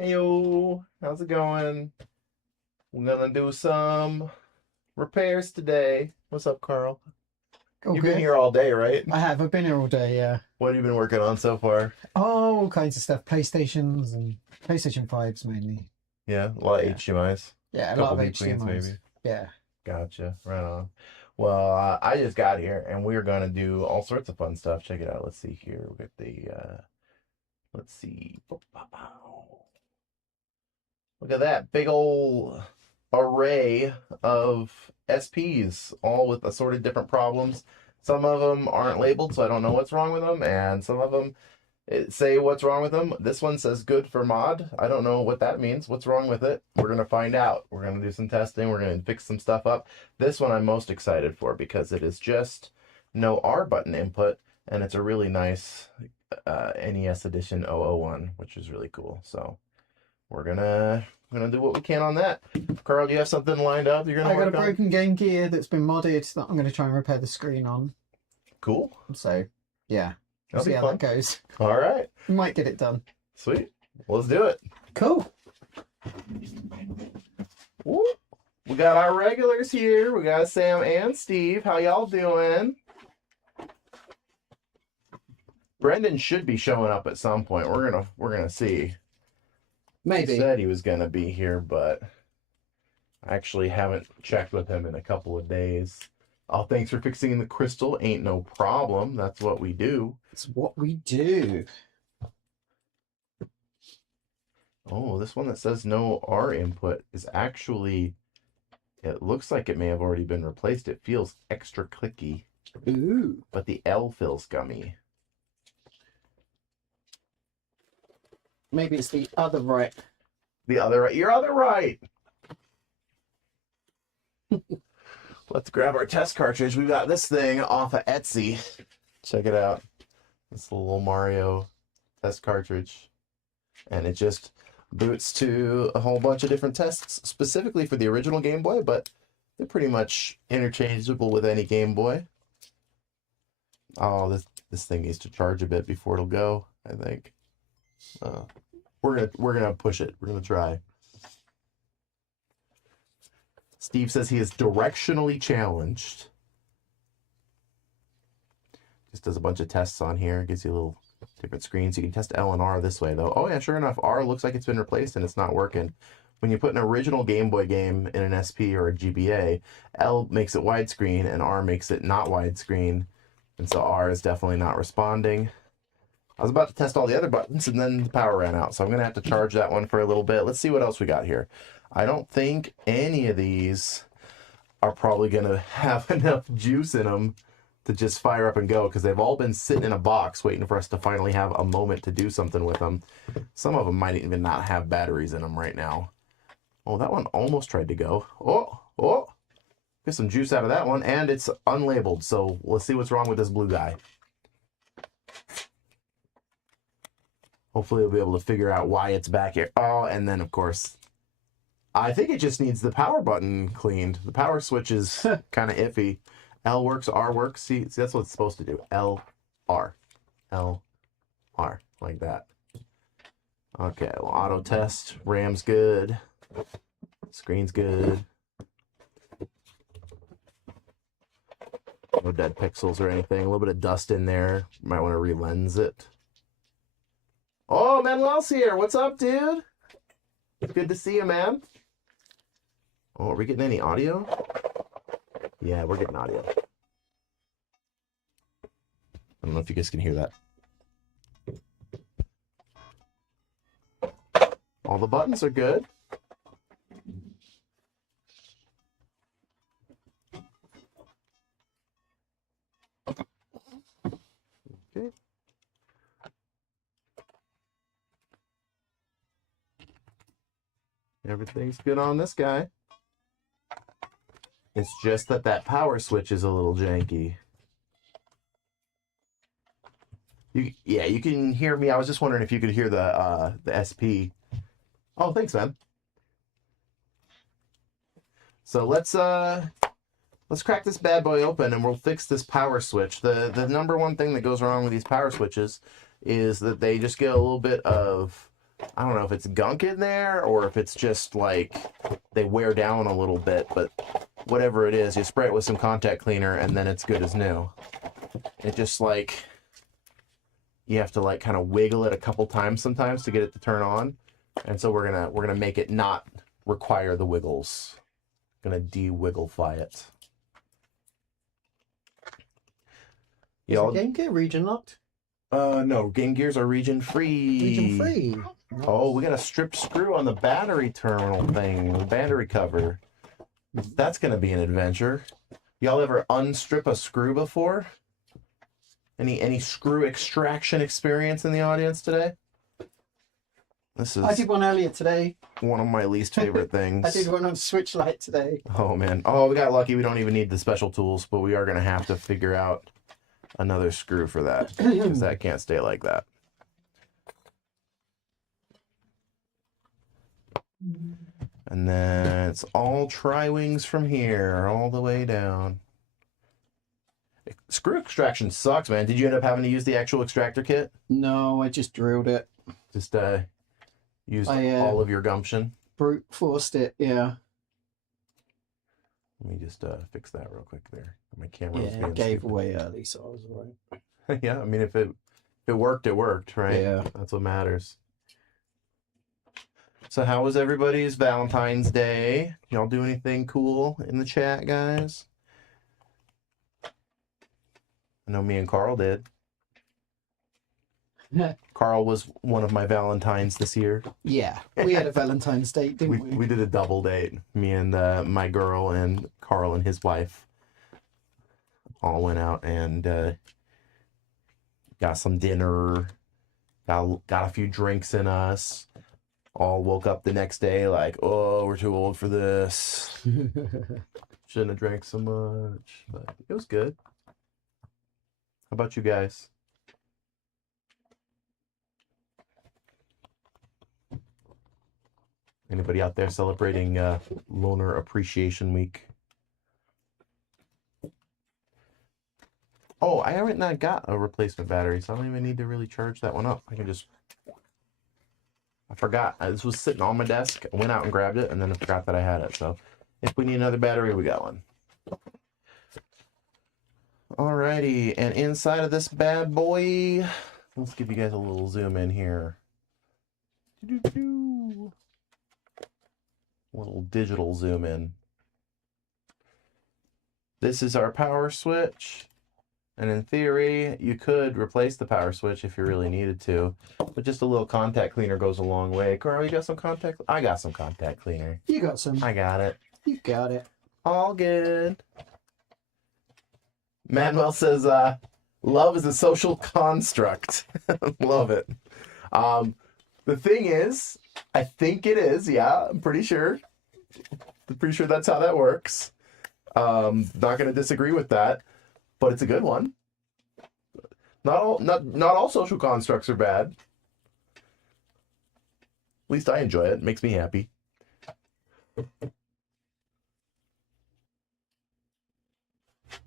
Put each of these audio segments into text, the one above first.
Heyo, how's it going? We're gonna do some repairs today. What's up, Carl? All You've been good. here all day, right? I have. I've been here all day, yeah. What have you been working on so far? Oh, all kinds of stuff. PlayStations and PlayStation 5s mainly. Yeah, a lot of Yeah. HDMI's, Yeah, a lot couple of deep cleans HDMIs. maybe. Yeah. Gotcha, right on. Well, I just got here and we're gonna do all sorts of fun stuff. Check it out. Let's see here. We got let's see. Look at that big old array of SPs, all with assorted different problems. Some of them aren't labeled, so I don't know what's wrong with them, and some of them say what's wrong with them. This one says good for mod. I don't know what that means. What's wrong with it? We're going to find out. We're going to do some testing. We're going to fix some stuff up. This one I'm most excited for because it is just no R button input, and it's a really nice NES edition 001, which is really cool. So we're gonna do what we can on that. Carl, do you have something lined up you're gonna I got a work on? broken Game Gear that's been modded that I'm going to try and repair the screen on. Cool. So, yeah. We'll That'll see be how fun. that goes. All right. We might get it done. Sweet. Let's do it. Cool. Woo. We got our regulars here. We got Sam and Steve. How y'all doing? Brendan should be showing up at some point. We're gonna see. Maybe. He said he was gonna be here, but I actually haven't checked with him in a couple of days. Oh, thanks for fixing the crystal. Ain't no problem. That's what we do. It's what we do. Oh, this one that says no R input is actually, it looks like it may have already been replaced. It feels extra clicky, Ooh. but the L feels gummy. Maybe it's the other right. The other right. Your other right. Let's grab our test cartridge. We got this thing off of Etsy. Check it out. This little Mario test cartridge. And it just boots to a whole bunch of different tests, specifically for the original Game Boy, but they're pretty much interchangeable with any Game Boy. Oh, this thing needs to charge a bit before it'll go, I think. We're gonna push it. We're gonna try. Steve says he is directionally challenged. Just does a bunch of tests on here. Gives you a little different screens. You can test L and R this way, though. Oh, yeah, sure enough, R looks like it's been replaced and it's not working. When you put an original Game Boy game in an SP or a GBA, L makes it widescreen and R makes it not widescreen. And so R is definitely not responding. I was about to test all the other buttons and then the power ran out. So I'm going to have to charge that one for a little bit. Let's see what else we got here. I don't think any of these are probably going to have enough juice in them to just fire up and go because they've all been sitting in a box waiting for us to finally have a moment to do something with them. Some of them might even not have batteries in them right now. Oh, that one almost tried to go. Oh, get some juice out of that one, and it's unlabeled. So let's see what's wrong with this blue guy. Hopefully we'll be able to figure out why it's back here. Oh, and then of course, I think it just needs the power button cleaned. The power switch is kind of iffy. L works, R works. See, that's what it's supposed to do. L, R, L, R, like that. Okay, well, auto test. RAM's good. Screen's good. No dead pixels or anything. A little bit of dust in there. Might want to re-lens it. Oh, Manuel's here. What's up, dude? Good to see you, man. Oh, are we getting any audio? Yeah, we're getting audio. I don't know if you guys can hear that. All the buttons are good. Okay. Everything's good on this guy. It's just that power switch is a little janky. Yeah, you can hear me. I was just wondering if you could hear the SP. Oh, thanks, man. So let's crack this bad boy open and we'll fix this power switch. The number one thing that goes wrong with these power switches is that they just get a little bit of I don't know if it's gunk in there or if it's just like they wear down a little bit, but whatever it is, you spray it with some contact cleaner and then it's good as new. It just like, you have to like kind of wiggle it a couple times sometimes to get it to turn on. And so we're gonna make it not require the wiggles. Gonna de-wigglefy it. Is the Game Gear region locked? No, Game Gears are region free. Region free. Nice. Oh, we got a strip screw on the battery terminal thing, the battery cover. That's gonna be an adventure. Y'all ever unstrip a screw before? Any screw extraction experience in the audience today? This is I did one earlier today. one of my least favorite things. I did one on Switch Lite today. Oh man. Oh, we got lucky. We don't even need the special tools, but we are gonna have to figure out another screw for that because that can't stay like that. And then it's all tri-wings from here all the way down. Screw extraction sucks, man. Did you end up having to use the actual extractor kit? No, I just drilled it. Just used all of your gumption? Brute forced it, yeah. Let me just fix that real quick there. My camera was Yeah, being it gave stupid. away early, so I was right. Yeah, I mean, if it worked, it worked, right? Yeah. That's what matters. So how was everybody's Valentine's Day? Y'all do anything cool in the chat, guys? I know me and Carl did. Carl was one of my Valentines this year. Yeah, we had a Valentine's date, didn't we? We did a double date. Me and my girl and Carl and his wife all went out and got some dinner, got a few drinks in us. All woke up the next day like, oh, we're too old for this. Shouldn't have drank so much, but it was good. How about you guys? Anybody out there celebrating Loner Appreciation Week? Oh, I haven't not got a replacement battery, so I don't even need to really charge that one up. I can just... I forgot. This was sitting on my desk. I went out and grabbed it, and then I forgot that I had it. So if we need another battery, we got one. Alrighty, and inside of this bad boy, let's give you guys a little zoom in here. Doo-doo-doo. Little digital zoom in. This is our power switch. And in theory, you could replace the power switch if you really needed to. But just a little contact cleaner goes a long way. Carl, you got some contact? I got some contact cleaner. You got some. I got it. You got it. All good. Manuel says, love is a social construct. Love it. The thing is, I think it is. Yeah, I'm pretty sure. I'm pretty sure that's how that works. Not going to disagree with that. But it's a good one. Not all social constructs are bad. At least I enjoy it. It makes me happy. This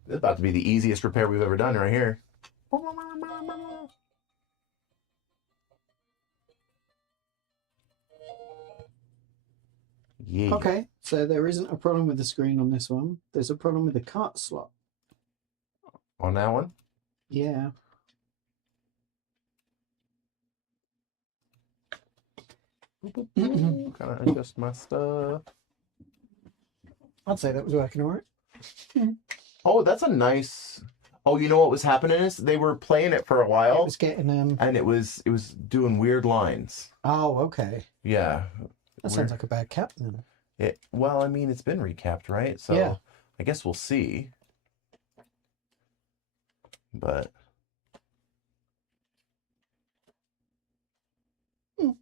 is about to be the easiest repair we've ever done right here. Yeah. Okay, so there isn't a problem with the screen on this one. There's a problem with the cart slot. On that one? Yeah. Kind of adjust my stuff. I'd say that was working all right. Oh, that's a nice... Oh, you know what was happening is they were playing it for a while. It was getting and it was doing weird lines. Oh, okay. Yeah. That sounds like a bad cap then. Well, I mean, it's been recapped, right? So yeah. I guess we'll see. But that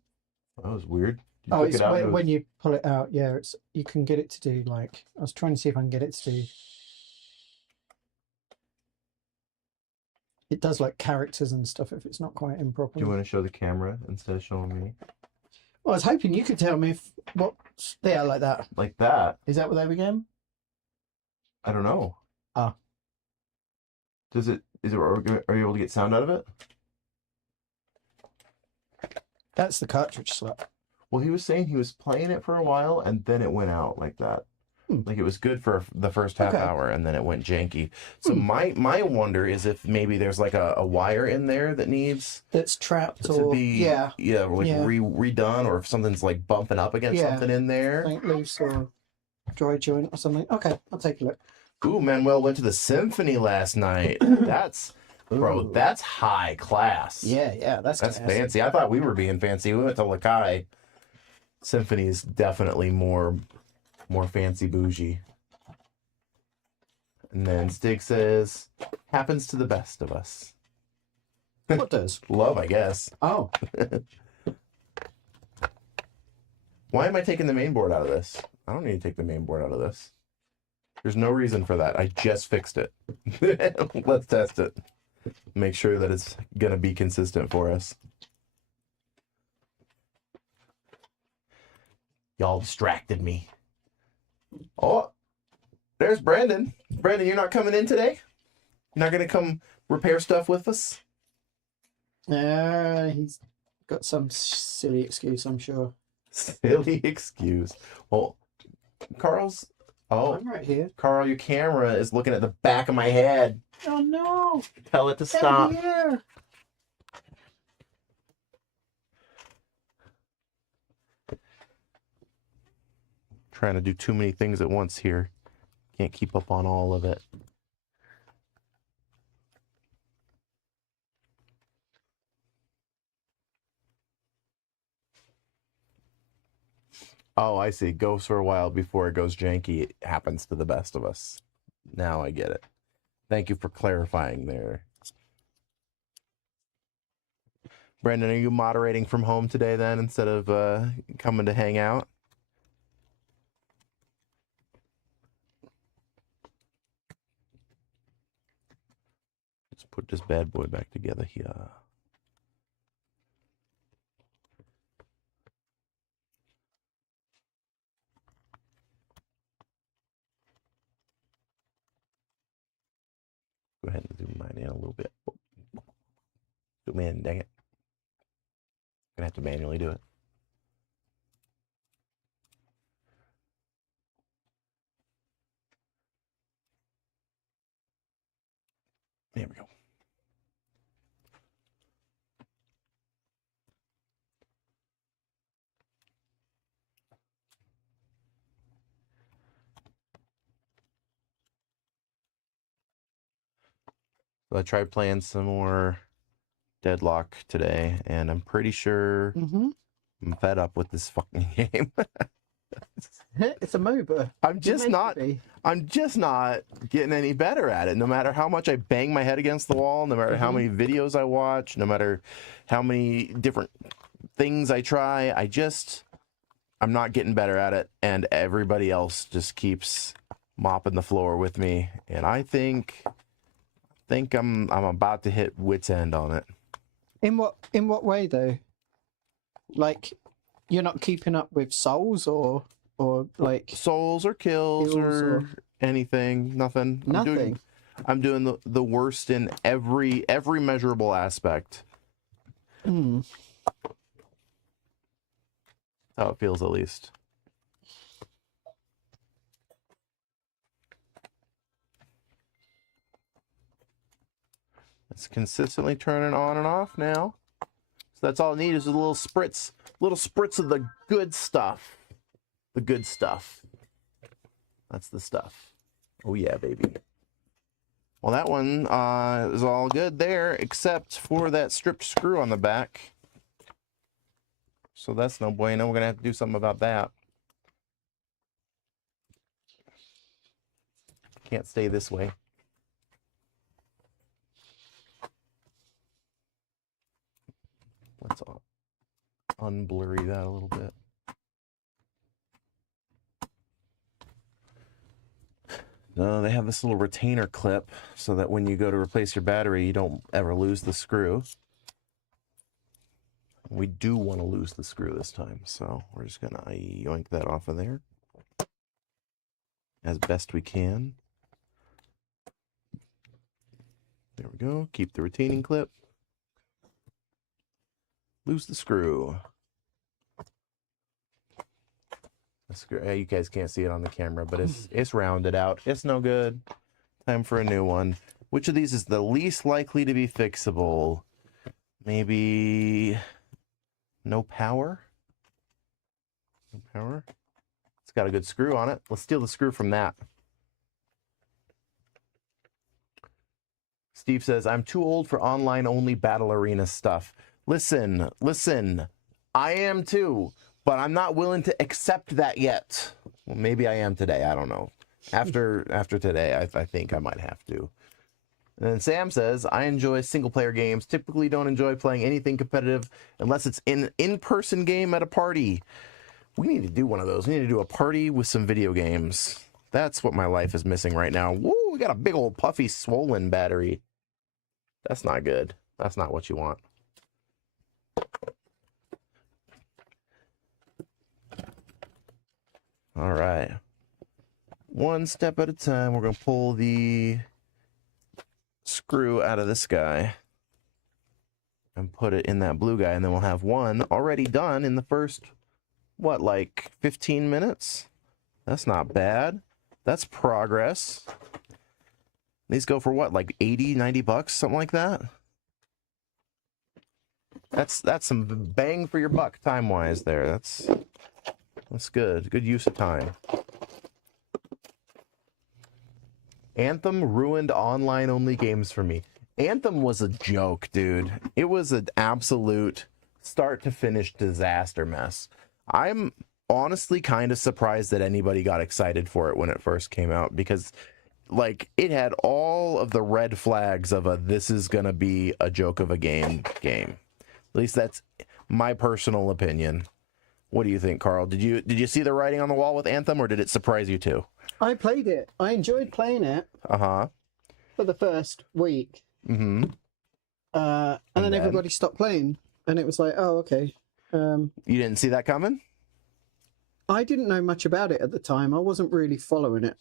was weird. Oh, it's when you pull it out. Yeah, it's you can get it to do like I was trying to see if I can get it to do. It does like characters and stuff if it's not quite in properly. Do you want to show the camera instead of showing me? Well, I was hoping you could tell me if what's there like that. Like that? Is that what they began? I don't know. Ah. Are you able to get sound out of it? That's the cartridge slot. Well, he was saying he was playing it for a while and then it went out like that. Like it was good for the first half Okay. hour and then it went janky. So my wonder is if maybe there's like a wire in there that needs That's trapped to or be yeah, redone, or if something's like bumping up against something in there. something loose or dry joint or something. Okay, I'll take a look. Ooh, Manuel went to the symphony last night. That's Ooh. that's high class. Yeah, that's That's classy. fancy. I thought we were being fancy. We went to Lakai. Symphony is definitely more fancy bougie. And then Stig says, happens to the best of us. What does? Love, I guess. Oh, Why am I taking the main board out of this? I don't need to take the main board out of this. There's no reason for that. I just fixed it. Let's test it. Make sure that it's going to be consistent for us. Y'all distracted me. Oh, there's Brandon. Brandon, you're not coming in today? You're not going to come repair stuff with us? he's got some silly excuse, I'm sure. Silly excuse. Well, Carl's... Oh, I'm right here. Carl, your camera is looking at the back of my head. Oh no! Tell it to stop. Here. Trying to do too many things at once here. Can't keep up on all of it. Oh, I see. Goes for a while before it goes janky. It happens to the best of us. Now I get it. Thank you for clarifying there. Brendan, are you moderating from home today then instead of coming to hang out? Let's put this bad boy back together here. Go ahead and zoom mine in a little bit. Zoom in, dang it. Gonna have to manually do it. There we go. So I tried playing some more Deadlock today, and I'm pretty sure I'm fed up with this fucking game. It's a MOBA. I'm just not getting any better at it. No matter how much I bang my head against the wall, no matter how many videos I watch, no matter how many different things I try, I'm not getting better at it, and everybody else just keeps mopping the floor with me, and I think I'm about to hit wit's end on it. In what way though? Like, you're not keeping up with souls or like Souls or kills or anything. Nothing. nothing. I'm doing the worst in every measurable aspect. How it feels, at least. It's consistently turning on and off now. So that's all I need is a little spritz of the good stuff. The good stuff. That's the stuff. Oh yeah, baby. Well, that one is all good there, except for that stripped screw on the back. So that's no bueno. We're going to have to do something about that. Can't stay this way. Let's unblurry that a little bit. No, they have this little retainer clip so that when you go to replace your battery, you don't ever lose the screw. We do want to lose the screw this time, so we're just going to yoink that off of there as best we can. There we go. Keep the retaining clip. Lose the screw. You guys can't see it on the camera, but it's rounded out. It's no good. Time for a new one. Which of these is the least likely to be fixable? Maybe no power? No power? It's got a good screw on it. Let's steal the screw from that. Steve says, I'm too old for online-only battle arena stuff. Listen. I am too, but I'm not willing to accept that yet. Well, maybe I am today. I don't know. After today, I think I might have to. And then Sam says, I enjoy single-player games. Typically don't enjoy playing anything competitive unless it's an in-person game at a party. We need to do one of those. We need to do a party with some video games. That's what my life is missing right now. Woo, we got a big old puffy swollen battery. That's not good. That's not what you want. All right. One step at a time, we're going to pull the screw out of this guy and put it in that blue guy, and then we'll have one already done in the first, what, like 15 minutes? That's not bad. That's progress. These go for what, like 80, 90 bucks, something like that? That's some bang for your buck time-wise there. That's good. Good use of time. Anthem ruined online-only games for me. Anthem was a joke, dude. It was an absolute start-to-finish disaster mess. I'm honestly kind of surprised that anybody got excited for it when it first came out, because like it had all of the red flags of a this is gonna be a joke of a game. At least that's my personal opinion. What do you think, Carl? Did you see the writing on the wall with Anthem, or did it surprise you too? I played it. I enjoyed playing it. Uh-huh. For the first week. Mm-hmm. And then everybody stopped playing, and it was like, oh, okay. You didn't see that coming? I didn't know much about it at the time. I wasn't really following it.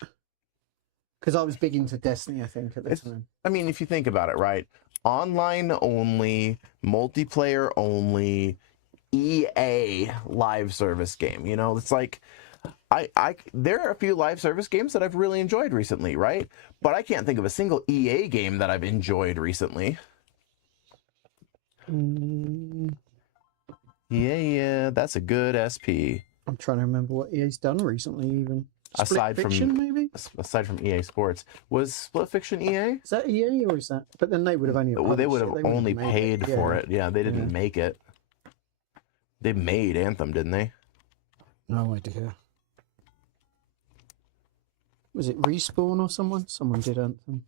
Because I was big into Destiny, I think, at the time. I mean, if you think about it, right? Online only, multiplayer only, EA live service game. You know, it's like there are a few live service games that I've really enjoyed recently, right? But I can't think of a single EA game that I've enjoyed recently. Yeah, that's a good SP. I'm trying to remember what EA's done recently, even. Aside Fiction, maybe? Aside from EA Sports. Was Split Fiction EA? Is that EA, or is that? But then they would have only. Well, they would have only paid for it. Yeah, they didn't make it. They made Anthem, didn't they? No idea. Was it Respawn or someone? Someone did Anthem.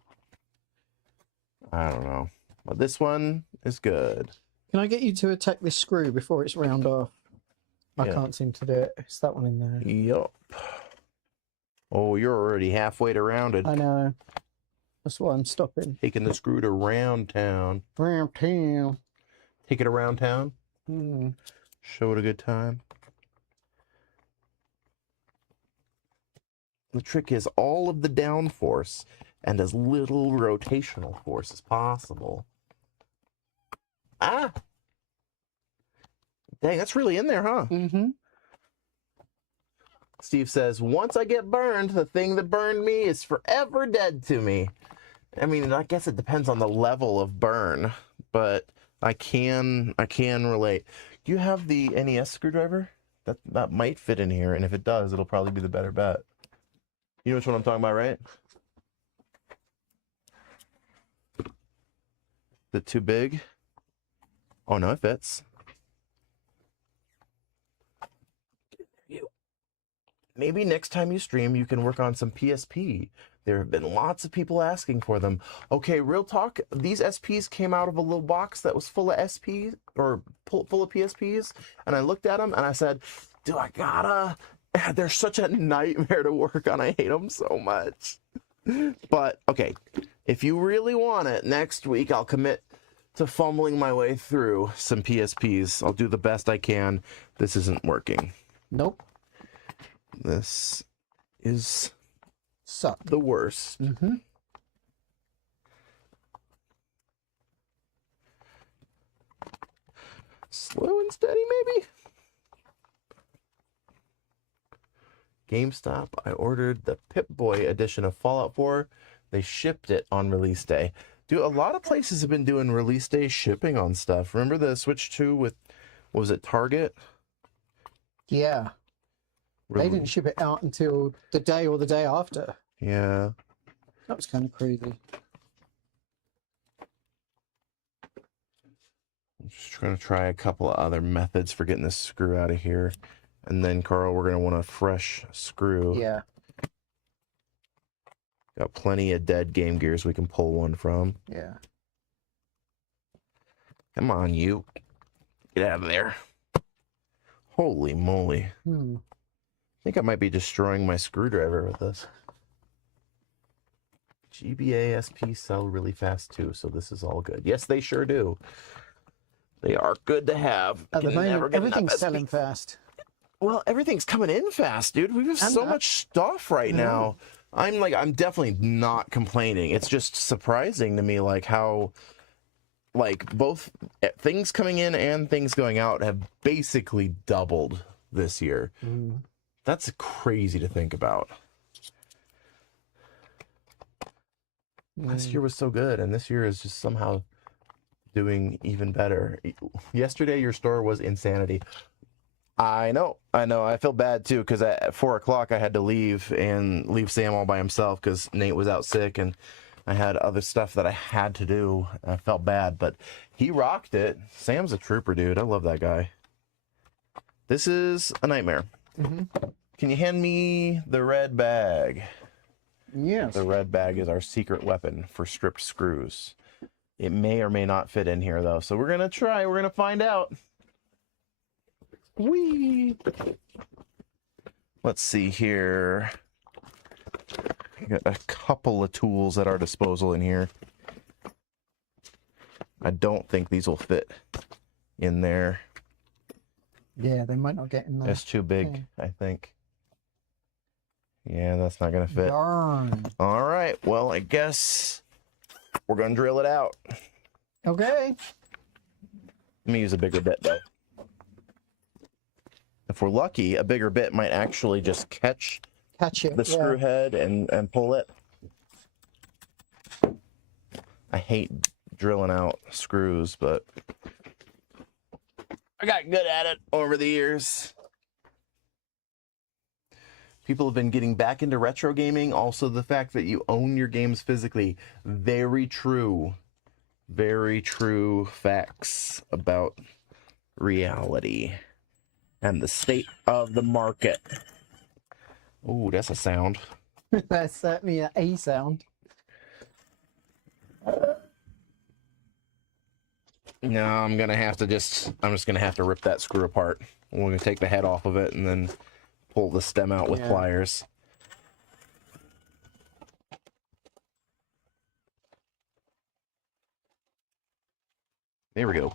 I don't know. But this one is good. Can I get you to attack this screw before it's round off? I can't seem to do it. It's that one in there. Yup. Oh, you're already halfway to rounded. I know. That's why I'm stopping. Taking the screw to Round Town. Round Town. Take it around town. Mm. Show it a good time. The trick is all of the downforce and as little rotational force as possible. Ah! Dang, that's really in there, huh? Mm-hmm. Steve says, once I get burned, the thing that burned me is forever dead to me. I mean, I guess it depends on the level of burn, but I can relate. Do you have the NES screwdriver? That might fit in here, and if it does, it'll probably be the better bet. You know which one I'm talking about, right? Is it too big? Oh no, it fits. Maybe next time you stream, you can work on some PSP. There have been lots of people asking for them. Okay, real talk. These SPs came out of a little box that was full of SPs, or full of PSPs. And I looked at them and I said, do I gotta? They're such a nightmare to work on. I hate them so much. But, okay, if you really want it, next week I'll commit to fumbling my way through some PSPs. I'll do the best I can. This isn't working. Nope. This is Suck. the worst. Mm-hmm. Slow and steady, maybe? GameStop, I ordered the Pip-Boy edition of Fallout 4. They shipped it on release day. Dude, a lot of places have been doing release day shipping on stuff. Remember the Switch 2 with, what was it, Target? Yeah. They didn't ship it out until the day or the day after. Yeah. That was kind of crazy. I'm just trying to try a couple of other methods for getting this screw out of here. And then, Carl, we're going to want a fresh screw. Yeah. Got plenty of dead Game Gears we can pull one from. Yeah. Come on, you. Get out of there. Holy moly. I think I might be destroying my screwdriver with this. GBA SP sell really fast too, so this is all good. Yes, they sure do. They are good to have. At the Can never moment, get everything's enough SP. selling fast. Well, everything's coming in fast, dude. We have And so that. much stuff right now. I'm definitely not complaining. It's just surprising to me, like, how, like, both things coming in and things going out have basically doubled this year. That's crazy to think about. Last year was so good, and this year is just somehow doing even better. Yesterday, your store was insanity. I know. I feel bad too, because at 4 o'clock I had to leave Sam all by himself because Nate was out sick, and I had other stuff that I had to do. I felt bad, but he rocked it. Sam's a trooper, dude. I love that guy. This is a nightmare. Can you hand me the red bag? Yes. The red bag is our secret weapon for stripped screws. It may or may not fit in here, though. So we're going to try. We're going to find out. Whee! Let's see here. We got a couple of tools at our disposal in here. I don't think these will fit in there. Yeah, they might not get in there. It's too big, I think. Yeah, that's not going to fit. Darn. All right. Well, I guess we're going to drill it out. Okay. Let me use a bigger bit, though. If we're lucky, a bigger bit might actually just catch it. the screw head and pull it. I hate drilling out screws, but I got good at it over the years. People have been getting back into retro gaming. Also, the fact that you own your games physically. Very true. Very true facts about reality and the state of the market. Oh, that's a sound. That's certainly a sound. No, I'm just gonna have to rip that screw apart. We're gonna take the head off of it and then pull the stem out with pliers. There we go.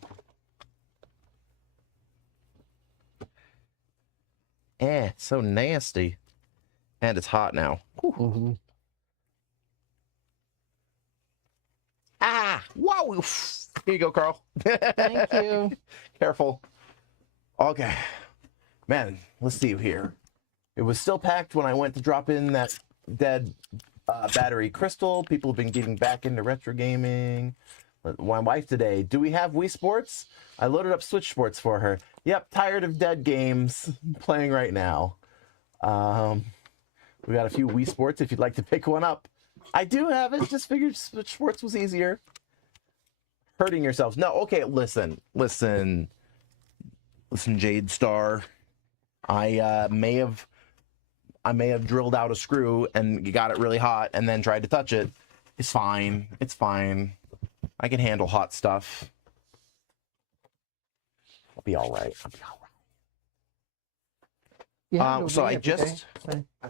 So nasty. And it's hot now. Ah! Whoa! Here you go, Carl. Thank you. Careful. Okay. Man, let's see here. It was still packed when I went to drop in that dead battery crystal. People have been getting back into retro gaming. My wife today, do we have Wii Sports? I loaded up Switch Sports for her. Yep, tired of dead games. Playing right now. We got a few Wii Sports if you'd like to pick one up. I do have it. Just figured Switch Sports was easier. Hurting yourselves. No, okay, listen, Jade Star. I may have drilled out a screw and got it really hot and then tried to touch it. It's fine. It's fine. I can handle hot stuff. I'll be all right. So I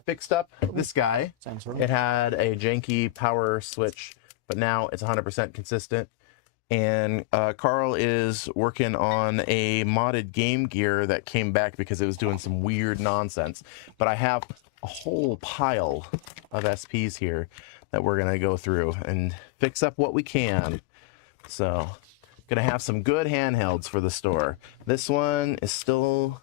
fixed up this guy. Sounds right. It had a janky power switch, but now it's 100% consistent. And Carl is working on a modded Game Gear that came back because it was doing some weird nonsense. But I have a whole pile of SPs here that we're going to go through and fix up what we can. So Gonna have some good handhelds for the store. This one is still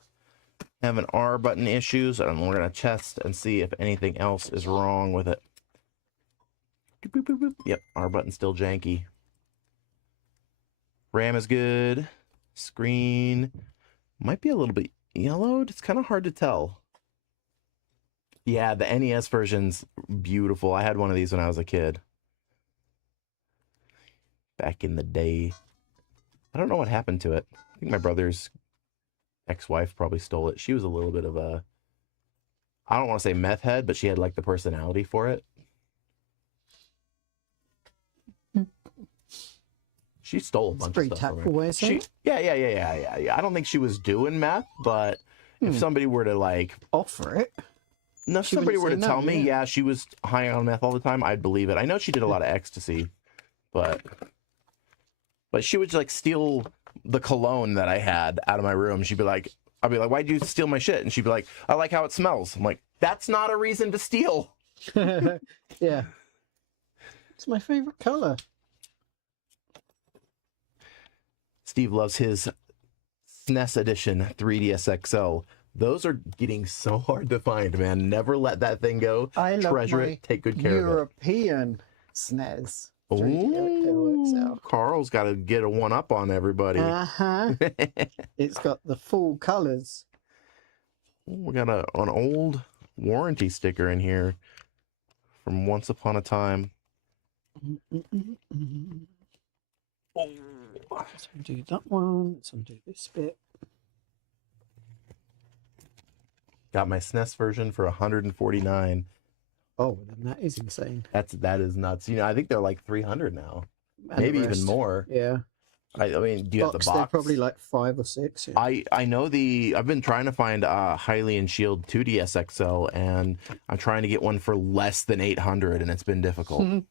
having R button issues, and we're gonna test and see if anything else is wrong with it. Boop, boop, boop, boop. Yep, R button's still janky. RAM is good. Screen might be a little bit yellowed. It's kind of hard to tell. Yeah, the NES version's beautiful. I had one of these when I was a kid. Back in the day. I don't know what happened to it. I think my brother's ex-wife probably stole it. She was a little bit of a, I don't want to say meth head, but she had like the personality for it. She stole a bunch of stuff from me. Yeah. I don't think she was doing meth, but if somebody were to like offer it, no, if somebody were to tell me, yeah, she was high on meth all the time, I'd believe it. I know she did a lot of ecstasy, but she would like steal the cologne that I had out of my room. She'd be like, I'd be like, why'd you steal my shit? And she'd be like, I like how it smells. I'm like, that's not a reason to steal. Yeah. It's my favorite color. Steve loves his SNES edition 3DS XL. Those are getting so hard to find, man. Never let that thing go. I love Treasure my it. Take good care of it. European SNES. Ooh, Carl's got to get a one-up on everybody. It's got the full colors. We got an old warranty sticker in here from Once Upon a Time. Let's undo that one. Let's undo this bit. Got my SNES version for $149. Oh, then that is insane. That is nuts. You know, I think they're like $300 now, And maybe the even rest. more. Yeah. I mean, do you have the box? They're probably like 5 or 6. Yeah. I know I've been trying to find Hylian Shield 2DS XL, and I'm trying to get one for less than $800, and it's been difficult.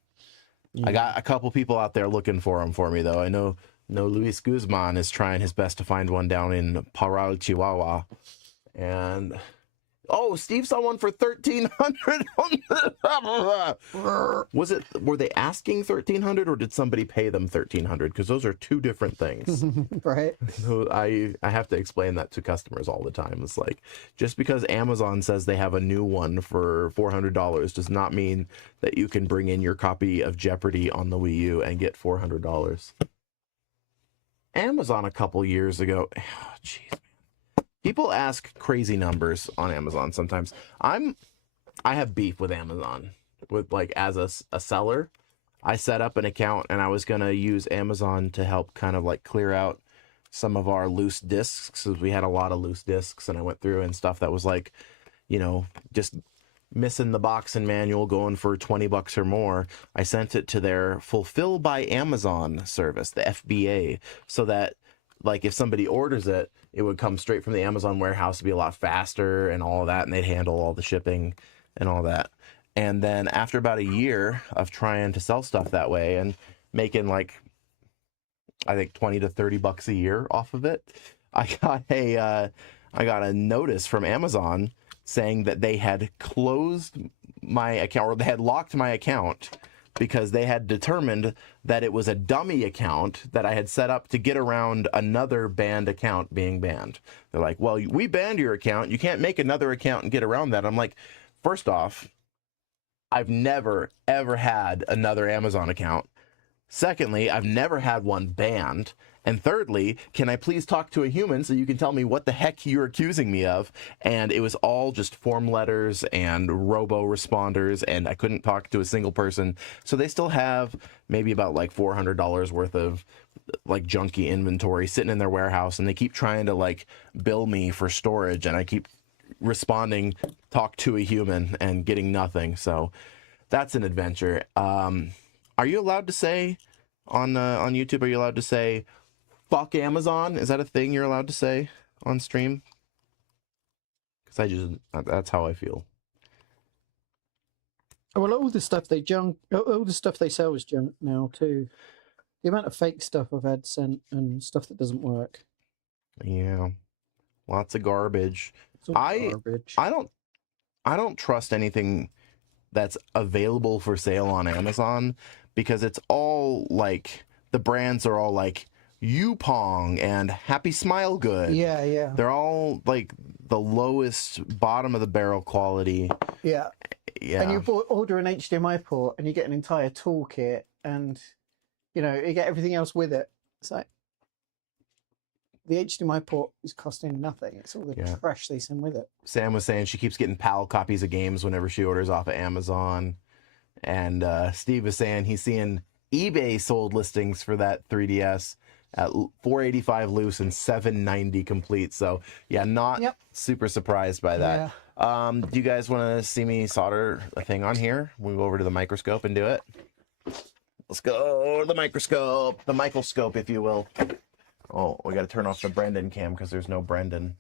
Yeah. I got a couple people out there looking for them for me, though. I know Luis Guzman is trying his best to find one down in Parral, Chihuahua, and Steve saw one for $1,300. Were they asking $1,300, or did somebody pay them $1,300? Because those are two different things. Right. So I have to explain that to customers all the time. It's like, just because Amazon says they have a new one for $400 does not mean that you can bring in your copy of Jeopardy on the Wii U and get $400. Amazon a couple years ago, jeez. People ask crazy numbers on Amazon sometimes. I have beef with Amazon. With like, as a seller, I set up an account and I was gonna use Amazon to help kind of like clear out some of our loose discs, because we had a lot of loose discs, and I went through and stuff that was like, you know, just missing the box and manual, going for $20 or more. I sent it to their Fulfill by Amazon service, the FBA, so that like if somebody orders it, it would come straight from the Amazon warehouse, to be a lot faster and all of that, and they'd handle all the shipping and all that. And then after about a year of trying to sell stuff that way and making like, I think $20 to $30 a year off of it, I got a notice from Amazon saying that they had closed my account, or they had locked my account, because they had determined that it was a dummy account that I had set up to get around another banned account being banned. They're like, well, we banned your account. You can't make another account and get around that. I'm like, first off, I've never, ever had another Amazon account. Secondly, I've never had one banned. And thirdly, can I please talk to a human so you can tell me what the heck you're accusing me of? And it was all just form letters and robo responders, and I couldn't talk to a single person. So they still have maybe about like $400 worth of like junky inventory sitting in their warehouse, and they keep trying to like bill me for storage, and I keep responding, talk to a human, and getting nothing. So that's an adventure. Are you allowed to say on YouTube, are you allowed to say fuck Amazon? Is that a thing you're allowed to say on stream? Because that's how I feel. Well, all the stuff they sell is junk now too. The amount of fake stuff I've had sent and stuff that doesn't work. Yeah, lots of garbage. It's all garbage. I don't trust anything that's available for sale on Amazon, because it's all like, the brands are all like, Yupong and Happy Smile Good. Yeah, yeah, They're all like the lowest bottom of the barrel quality. yeah. Yeah. And you order an HDMI port, and you get an entire toolkit, and you get everything else with it. It's like the HDMI port is costing nothing. It's all the trash they send with it. Sam was saying she keeps getting PAL copies of games whenever she orders off of Amazon. And Steve was saying he's seeing eBay sold listings for that 3DS at $485 loose and $790 complete. So yeah, not super surprised by that. Yeah. Do you guys want to see me solder a thing on here? We'll go over to the microscope and do it. Let's go to the microscope, if you will. Oh, we got to turn off the Brendan cam because there's no Brendan.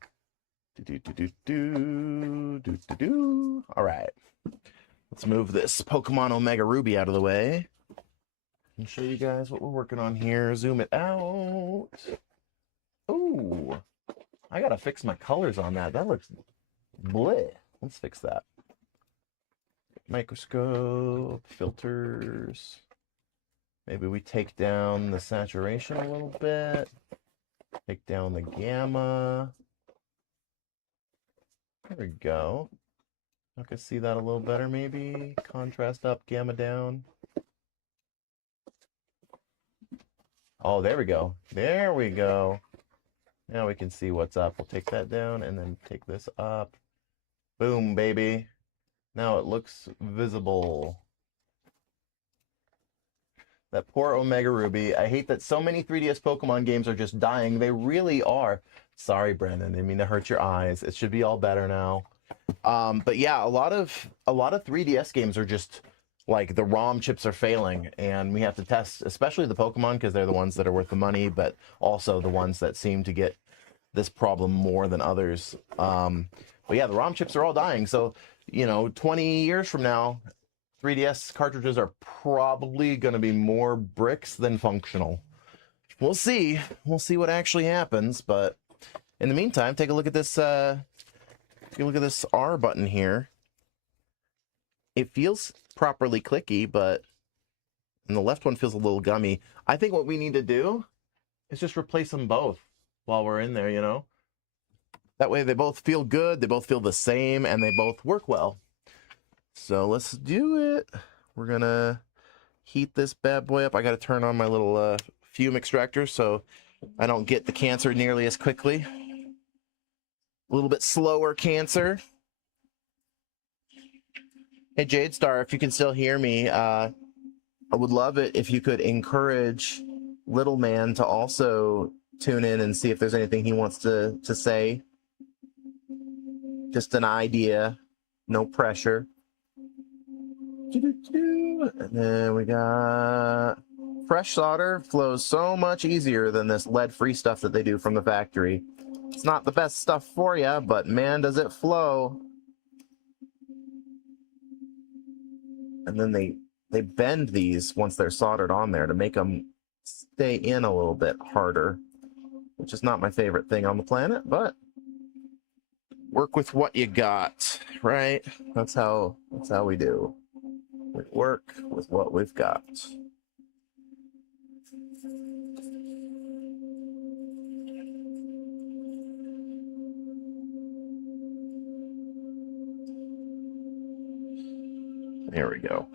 All right. Let's move this Pokemon Omega Ruby out of the way and show you guys what we're working on here. Zoom it out. Oh, I got to fix my colors on that. That looks bleh. Let's fix that. Microscope, filters. Maybe we take down the saturation a little bit. Take down the gamma. There we go. I can see that a little better maybe. Contrast up, gamma down. Oh, there we go. There we go. Now we can see what's up. We'll take that down and then take this up. Boom, baby. Now it looks visible. That poor Omega Ruby. I hate that so many 3DS Pokemon games are just dying. They really are. Sorry, Brandon. I didn't mean to hurt your eyes. It should be all better now. But yeah, a lot of 3DS games are just like the ROM chips are failing, and we have to test, especially the Pokemon because they're the ones that are worth the money, but also the ones that seem to get this problem more than others. But yeah, the ROM chips are all dying. So 20 years from now, 3DS cartridges are probably going to be more bricks than functional. We'll see. We'll see what actually happens. But in the meantime, take a look at this. Take a look at this R button here. It feels properly clicky, but and the left one feels a little gummy. I think what we need to do is just replace them both while we're in there. That way they both feel good, they both feel the same, and they both work well. So let's do it. We're gonna heat this bad boy up. I gotta turn on my little fume extractor so I don't get the cancer nearly as quickly. A little bit slower cancer. Hey Jade Star, if you can still hear me, I would love it if you could encourage Little Man to also tune in and see if there's anything he wants to say. Just an idea, no pressure. And then we got fresh solder flows so much easier than this lead-free stuff that they do from the factory. It's not the best stuff for you, but man, does it flow. And then they bend these once they're soldered on there to make them stay in a little bit harder, which is not my favorite thing on the planet, but work with what you got, right? That's how we do. We work with what we've got. There we go.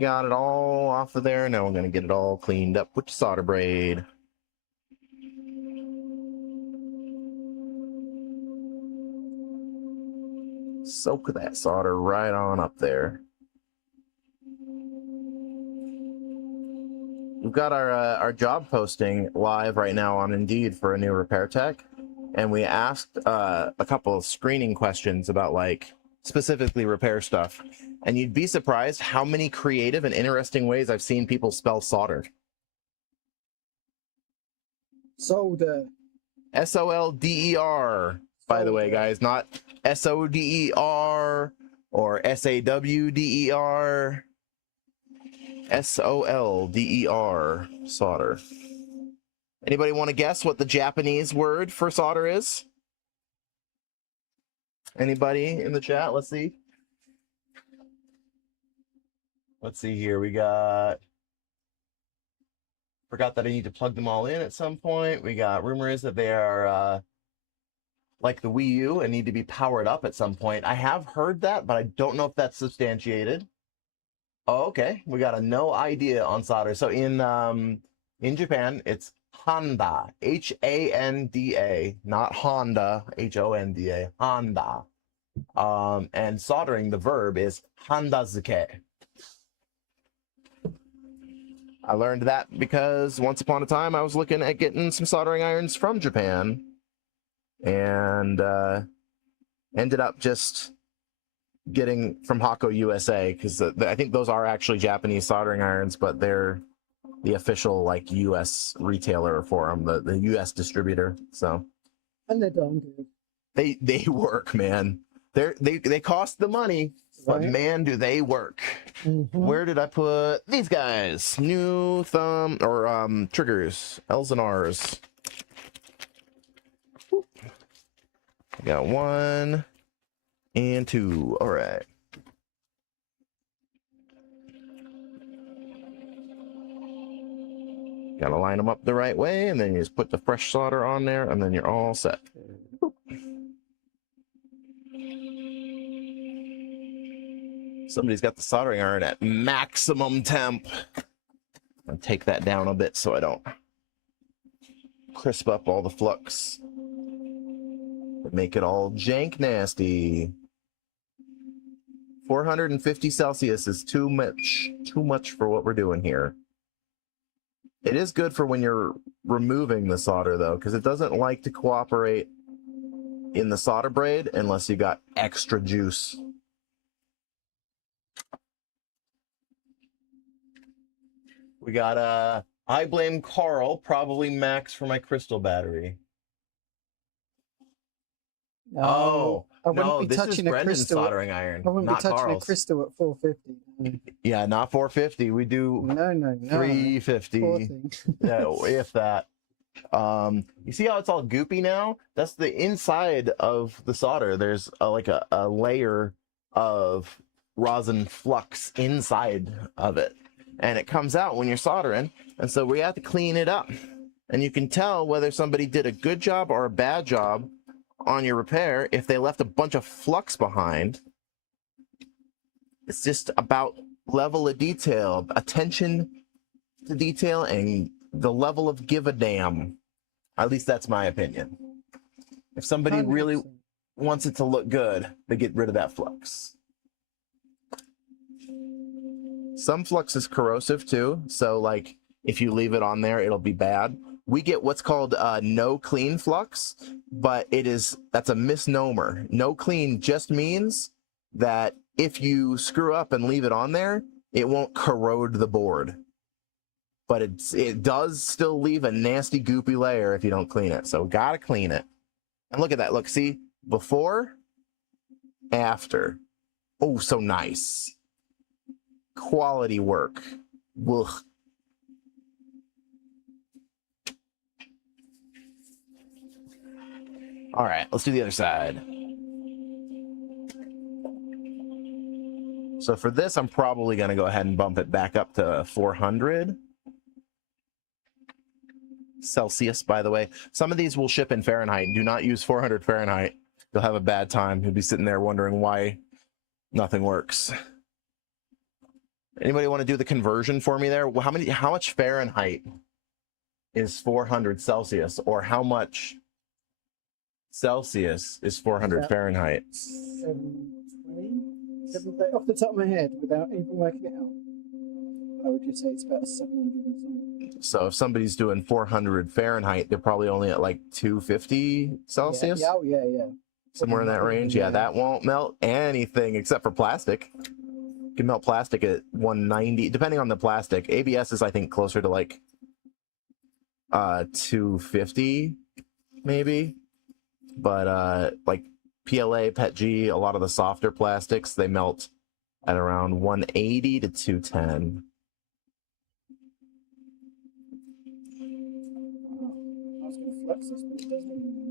Got it all off of there. Now we're going to get it all cleaned up with the solder braid. Soak that solder right on up there. We've got our job posting live right now on Indeed for a new repair tech, and we asked a couple of screening questions about like specifically repair stuff, and you'd be surprised how many creative and interesting ways I've seen people spell solder. Solder. S-O-L-D-E-R, by the way, guys, not S-O-D-E-R or S-A-W-D-E-R. S-O-L-D-E-R, solder. Anybody want to guess what the Japanese word for solder is? Anybody in the chat? Let's see. Let's see here. We got Forgot that I need to plug them all in at some point. We got rumors that they are like the Wii U and need to be powered up at some point. I have heard that, but I don't know if that's substantiated. Oh, okay. We got a no idea on solder. So in Japan, it's Honda, H-A-N-D-A, not Honda, H-O-N-D-A, Honda. And soldering, the verb is handazuke. I learned that because once upon a time I was looking at getting some soldering irons from Japan and ended up just getting from Hako USA because I think those are actually Japanese soldering irons, but they're the official like US retailer for them, the US distributor. So And they're darn good. they work, man. They cost the money, but Right. man, do they work. Where did I put these guys? New thumb or triggers, L's and R's. I got 1 and 2. All right. Gotta line them up the right way, and then you just put the fresh solder on there, and then you're all set. Somebody's got the soldering iron at maximum temp. I'll take that down a bit so I don't crisp up all the flux. Make it all jank nasty. 450 Celsius is too much for what we're doing here. It is good for when you're removing the solder though, because it doesn't like to cooperate in the solder braid unless you got extra juice. We got I blame Carl, probably Max for my crystal battery. No, I wouldn't no, be this is touching a Brendan's crystal. soldering iron, I wouldn't not be touching Carl's. a crystal at 450. Yeah, not 450. We do No. 350. Poor thing. Yeah, if that. You see how it's all goopy now? That's the inside of the solder. There's like a layer of rosin flux inside of it, and it comes out when you're soldering, and so we have to clean it up. And you can tell whether somebody did a good job or a bad job on your repair if they left a bunch of flux behind. It's just about level of detail, attention to detail, and the level of give a damn. At least that's my opinion. If somebody really 100%. wants it to look good, they get rid of that flux. Some flux is corrosive too, so like if you leave it on there, it'll be bad. We get what's called no clean flux, but that's a misnomer. No clean just means that if you screw up and leave it on there, it won't corrode the board. But it does still leave a nasty goopy layer if you don't clean it. So gotta clean it. And look at that. Look, see, before, after. Oh, so nice. Quality work. Ugh. All right, let's do the other side. So for this, I'm probably going to go ahead and bump it back up to 400 Celsius, by the way. Some of these will ship in Fahrenheit. Do not use 400 Fahrenheit. You'll have a bad time. You'll be sitting there wondering why nothing works. Anybody want to do the conversion for me there? How much Fahrenheit is 400 Celsius, or how much Celsius is 400 Fahrenheit? 720? 730? Off the top of my head, without even working it out, I would just say it's about 700 and something. So if somebody's doing 400 Fahrenheit, they're probably only at like 250 Celsius? Yeah, yeah. Somewhere in that range. Yeah, that won't melt anything except for plastic. You can melt plastic at 190, depending on the plastic. ABS is, I think, closer to like 250, maybe. But like PLA, PETG, a lot of the softer plastics, they melt at around 180 to 210. I was going to flex this, but it doesn't even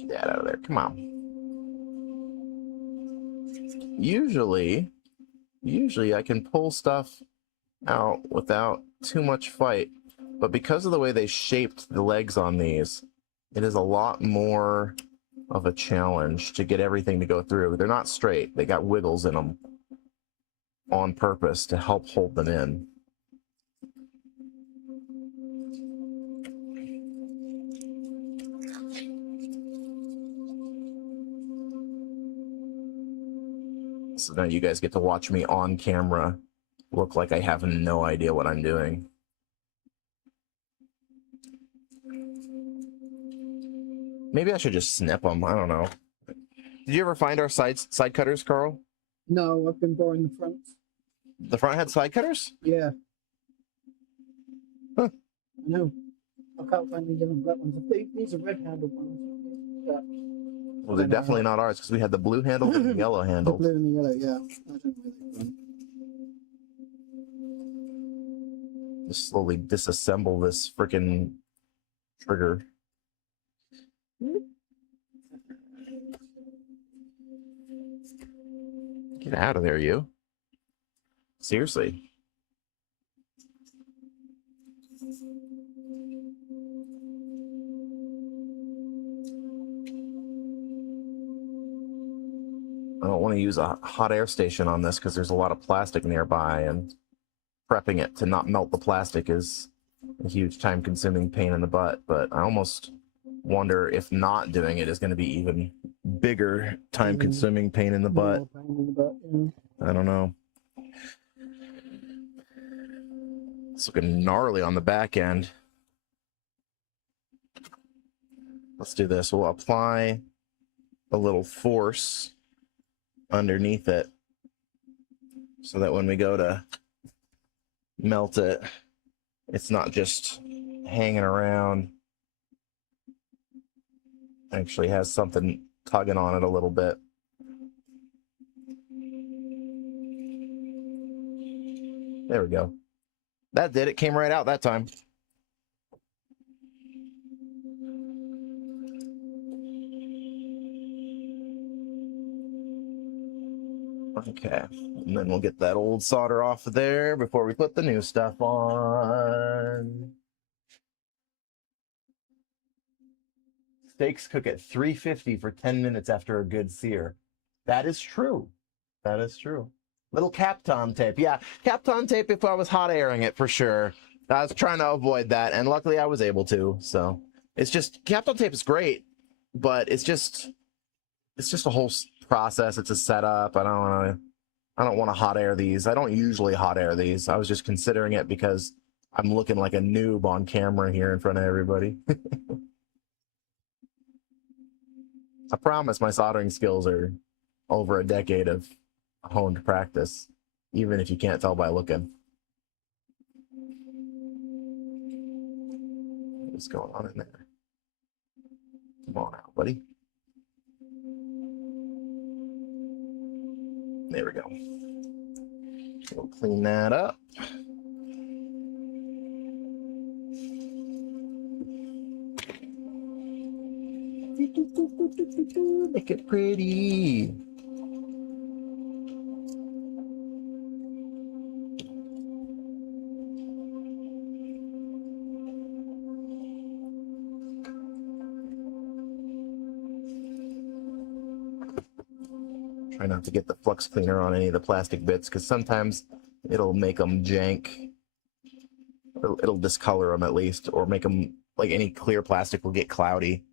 Get that out of there. Come on. Usually, Usually I can pull stuff out without too much fight, but because of the way they shaped the legs on these, it is a lot more of a challenge to get everything to go through. They're not straight. They got wiggles in them on purpose to help hold them in. So now you guys get to watch me on camera look like I have no idea what I'm doing. Maybe I should just snip them. I don't know. Did you ever find our side cutters, Carl? No, I've been borrowing the front. The front had side cutters? Yeah. Huh. I know. I can't find the yellow and black ones. I think these are red-handled ones. But Well, they're definitely not ours because we had the blue handle and the yellow the handle. blue and the yellow, yeah. I don't know where they've gone. Just slowly disassemble this freaking trigger. Get out of there, you. Seriously. I don't want to use a hot air station on this because there's a lot of plastic nearby, and prepping it to not melt the plastic is a huge time-consuming pain in the butt. But I almost wonder if not doing it is going to be even bigger time-consuming pain in the butt. More pain in the butt, yeah. I don't know. It's looking gnarly on the back end. Let's do this. We'll apply a little force underneath it so that when we go to melt it, it's not just hanging around. Actually has something tugging on it a little bit. There we go. That did it. Came right out that time. Okay, and then we'll get that old solder off of there before we put the new stuff on. Steaks cook at 350 for 10 minutes after a good sear. That is true. That is true. Little Kapton tape. Yeah, Kapton tape if I was hot airing it for sure. I was trying to avoid that, and luckily I was able to. So it's just, Kapton tape is great, but it's just a whole process. It's a setup. I don't want to hot air these. I don't usually hot air these. I was just considering it because I'm looking like a noob on camera here in front of everybody. I promise my soldering skills are over a decade of honed practice, even if you can't tell by looking. What's going on in there? Come on out, buddy. There we go. We'll clean that up. Make it pretty. Try not to get the flux cleaner on any of the plastic bits because sometimes it'll make them jank. It'll discolor them at least, or make them, like any clear plastic will get cloudy.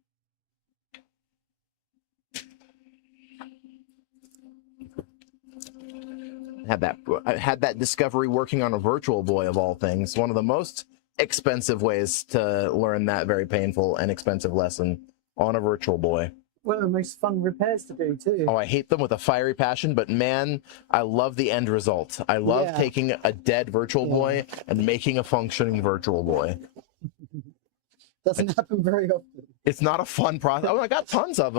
I had that discovery working on a Virtual Boy of all things. One of the most expensive ways to learn that very painful and expensive lesson on a Virtual Boy. One of the most fun repairs to do too. Oh, I hate them with a fiery passion, but man, I love the end result. I love taking a dead Virtual Boy and making a functioning Virtual Boy. Doesn't happen very often. It's not a fun process. Oh, I got tons of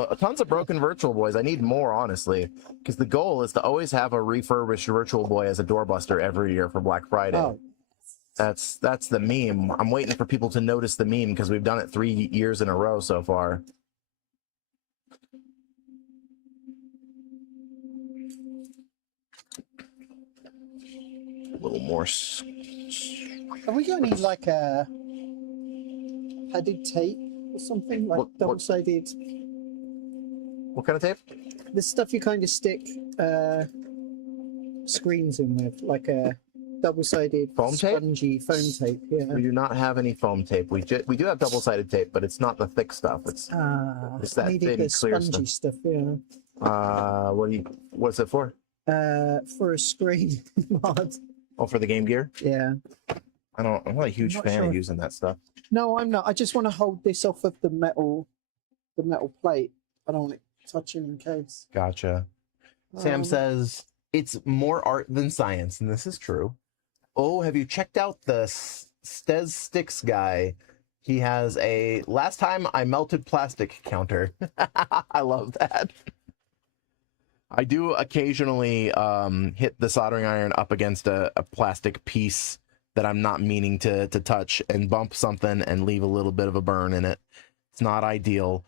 broken Virtual Boys. I need more, honestly, because the goal is to always have a refurbished Virtual Boy as a doorbuster every year for Black Friday. Oh. That's the meme. I'm waiting for people to notice the meme because we've done it 3 years in a row so far. little more. Have we got any like padded tape or something like What- double-sided? What kind of tape? The stuff you kind of stick screens in with, like a double-sided Foam tape? spongy foam tape. Yeah. We do not have any foam tape. We do have double-sided tape, but it's not the thick stuff. It's that needed thin, the clear spongy stuff. Yeah. What's it for? For a screen mod. Oh, for the Game Gear? Yeah. I'm not a huge not fan sure of if- using that stuff. No, I'm not. I just want to hold this off of the metal plate. I don't want it touching in case. Gotcha. Sam says it's more art than science, and this is true. Oh, have you checked out the Stez Sticks guy? He has a last time I melted plastic counter. I love that. I do occasionally hit the soldering iron up against a plastic piece that I'm not meaning to touch and bump something and leave a little bit of a burn in it. It's not ideal.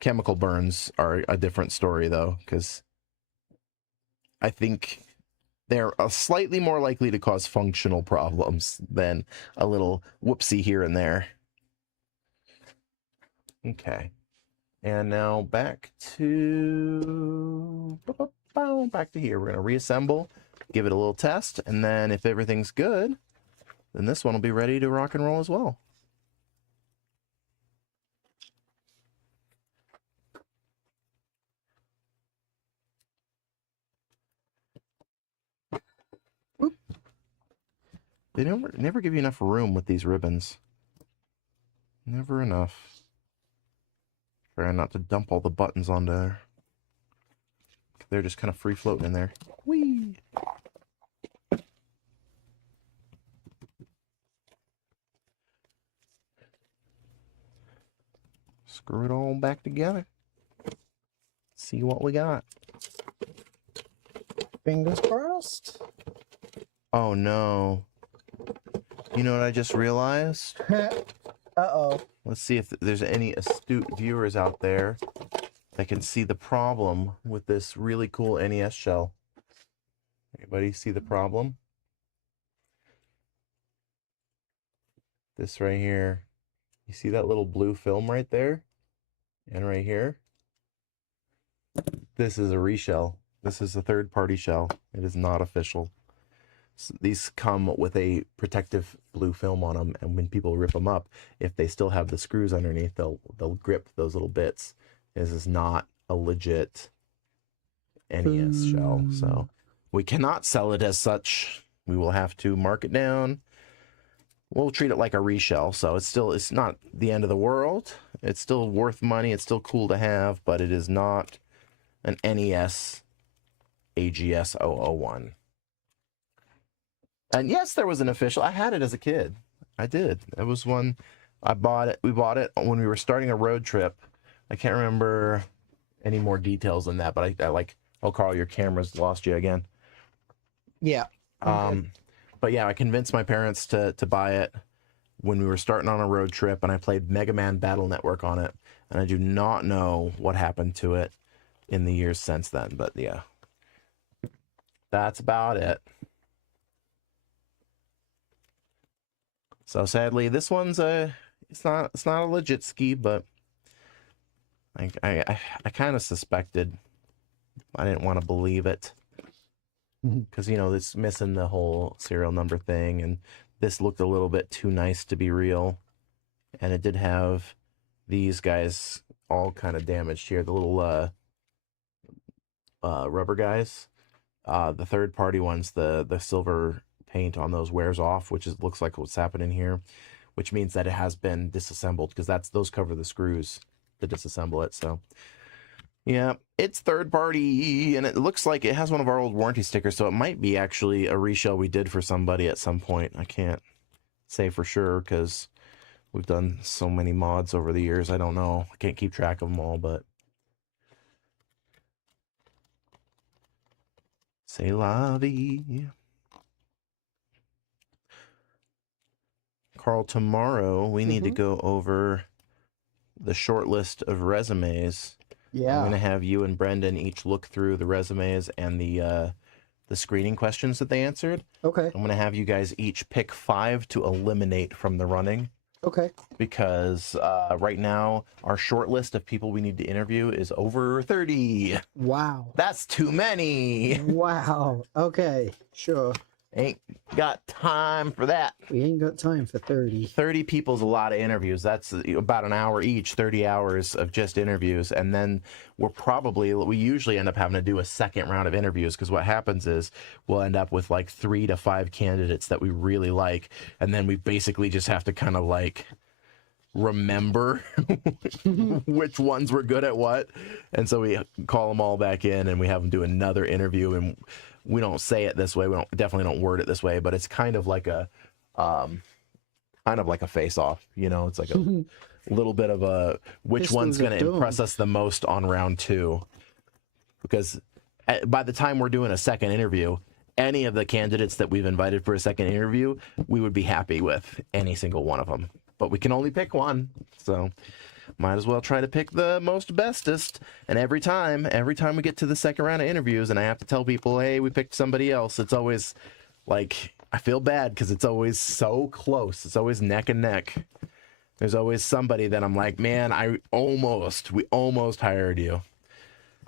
Chemical burns are a different story though, because I think they're slightly more likely to cause functional problems than a little whoopsie here and there. Okay. And now back to here. We're going to reassemble, give it a little test, and then if everything's good, then this one will be ready to rock and roll as well. Oop. They never give you enough room with these ribbons. Never enough. Try not to dump all the buttons on there. They're just kind of free floating in there. Whee! Screw it all back together. See what we got. Fingers crossed. Oh no. You know what I just realized? Uh-oh. Let's see if there's any astute viewers out there that can see the problem with this really cool NES shell. Anybody see the problem? This right here. You see that little blue film right there? And right here? This is a reshell. This is a third-party shell. It is not official. So these come with a protective blue film on them, and when people rip them up, if they still have the screws underneath, they'll grip those little bits. This is not a legit NES shell, so we cannot sell it as such. We will have to mark it down. We'll treat it like a reshell, so it's not the end of the world. It's still worth money. It's still cool to have, but it is not an NES AGS 001. And yes, there was an official. I had it as a kid. I did. It was one I bought it. We bought it when we were starting a road trip. I can't remember any more details than that, but I like, oh, Carl, your camera's lost you again. Yeah. But yeah, I convinced my parents to buy it when we were starting on a road trip, and I played Mega Man Battle Network on it, and I do not know what happened to it in the years since then, but yeah. That's about it. So sadly, this one's it's not a legit ski, but I kind of suspected. I didn't want to believe it because you know it's missing the whole serial number thing, and this looked a little bit too nice to be real, and it did have these guys all kind of damaged here. The little rubber guys, the third party ones, the silver paint on those wears off, which looks like what's happening here, which means that it has been disassembled because those cover the screws to disassemble it. So yeah, it's third party, and it looks like it has one of our old warranty stickers, so it might be actually a reshell we did for somebody at some point. I can't say for sure because we've done so many mods over the years. I don't know. I can't keep track of them all, but c'est la vie. Carl, tomorrow we need to go over the short list of resumes Yeah. I'm gonna have you and Brendan each look through the resumes and the screening questions that they answered. Okay. I'm gonna have you guys each pick 5 to eliminate from the running. Okay. Because right now our short list of people we need to interview is over 30. Wow. That's too many. Wow. Okay. Sure. Ain't got time for that. We ain't got time for 30. 30 people's a lot of interviews. That's about an hour each, 30 hours of just interviews. And then we usually end up having to do a second round of interviews, because what happens is we'll end up with like 3 to 5 candidates that we really like. And then we basically just have to kind of like remember which ones were good at what. And so we call them all back in and we have them do another interview. And we don't say it this way. We definitely don't word it this way, but it's kind of like a face-off. You know, it's like a little bit of a which one's going to impress us the most on round 2. Because by the time we're doing a second interview, any of the candidates that we've invited for a second interview, we would be happy with any single one of them. But we can only pick one, so might as well try to pick the most bestest. And every time we get to the second round of interviews and I have to tell people, hey, we picked somebody else, it's always like, I feel bad because it's always so close. It's always neck and neck. There's always somebody that I'm like, man, we almost hired you.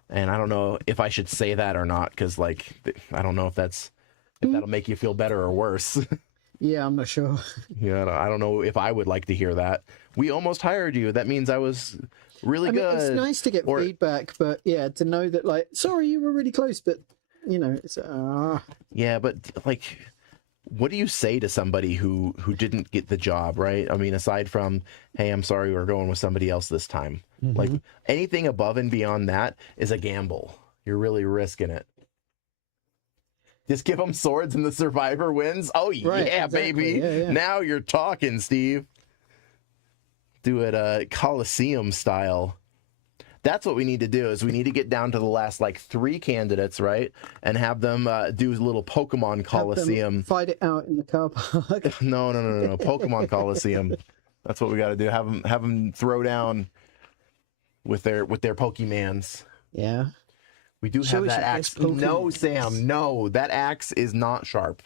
And I don't know if I should say that or not, because like, I don't know if that'll make you feel better or worse. Yeah, I'm not sure. Yeah, I don't know if I would like to hear that. We almost hired you. That means I was really good. It's nice to get feedback, but yeah, to know that like, sorry, you were really close, but you know, it's Yeah, but like, what do you say to somebody who didn't get the job, right? I mean, aside from, hey, I'm sorry, we're going with somebody else this time. Like anything above and beyond that is a gamble. You're really risking it. Just give them swords and the survivor wins. Oh, Right, yeah, exactly. baby. Yeah. Now you're talking, Steve. Do it Coliseum style. That's what we need to do, is we need to get down to the last like 3 candidates, right? And have them do a little Pokemon Coliseum. Fight it out in the car park. No. Pokemon Coliseum. That's what we got to do. Have them throw down with their Pokemans. Yeah. We do have that axe. No, Sam, no. That axe is not sharp.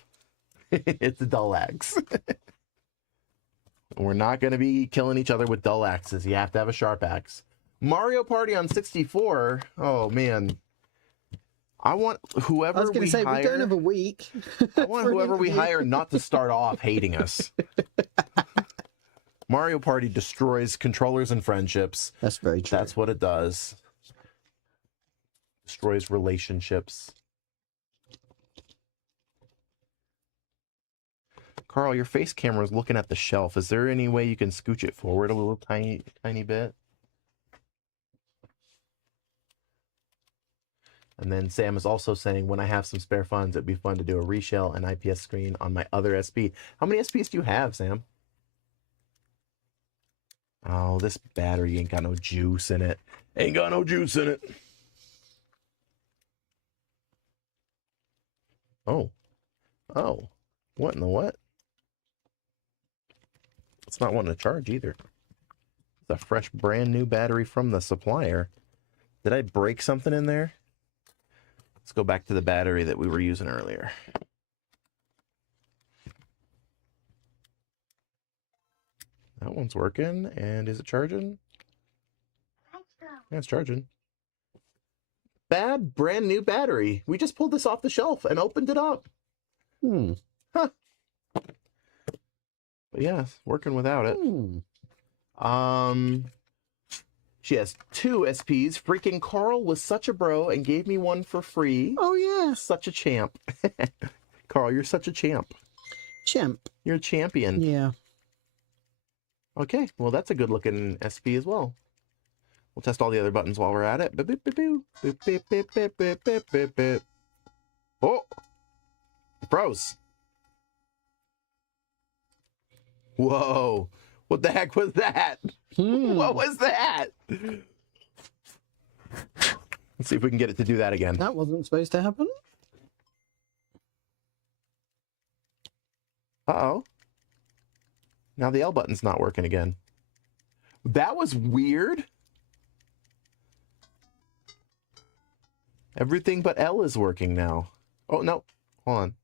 It's a dull axe. We're not going to be killing each other with dull axes. You have to have a sharp axe. Mario Party on 64. Oh, man. I want whoever I was going to say, we don't have a week. I want whoever we hire not to start off hating us. Mario Party destroys controllers and friendships. That's very true. That's what it does. Destroys relationships. Carl, your face camera is looking at the shelf. Is there any way you can scooch it forward a little tiny bit? And then Sam is also saying, when I have some spare funds, it'd be fun to do a reshell and IPS screen on my other SP. How many SPs do you have, Sam? Oh, this battery ain't got no juice in it. Ain't got no juice in it. Oh, what in the what? It's not wanting to charge either. It's a fresh, brand new battery from the supplier. Did I break something in there? Let's go back to the battery that we were using earlier. That one's working. And is it charging? Yeah, it's charging. Brand new battery. We just pulled this off the shelf and opened it up. Huh. But yeah, working without it. She has 2 SPs. Freaking Carl was such a bro and gave me one for free. Oh, yeah. Such a champ. Carl, you're such a champ. You're a champion. Yeah. Okay, well, that's a good looking SP as well. We'll test all the other buttons while we're at it. Oh! It froze. Whoa. What the heck was that? What was that? Let's see if we can get it to do that again. That wasn't supposed to happen. Uh-oh. Now the L button's not working again. That was weird. Everything but L is working now. Oh, no. Hold on.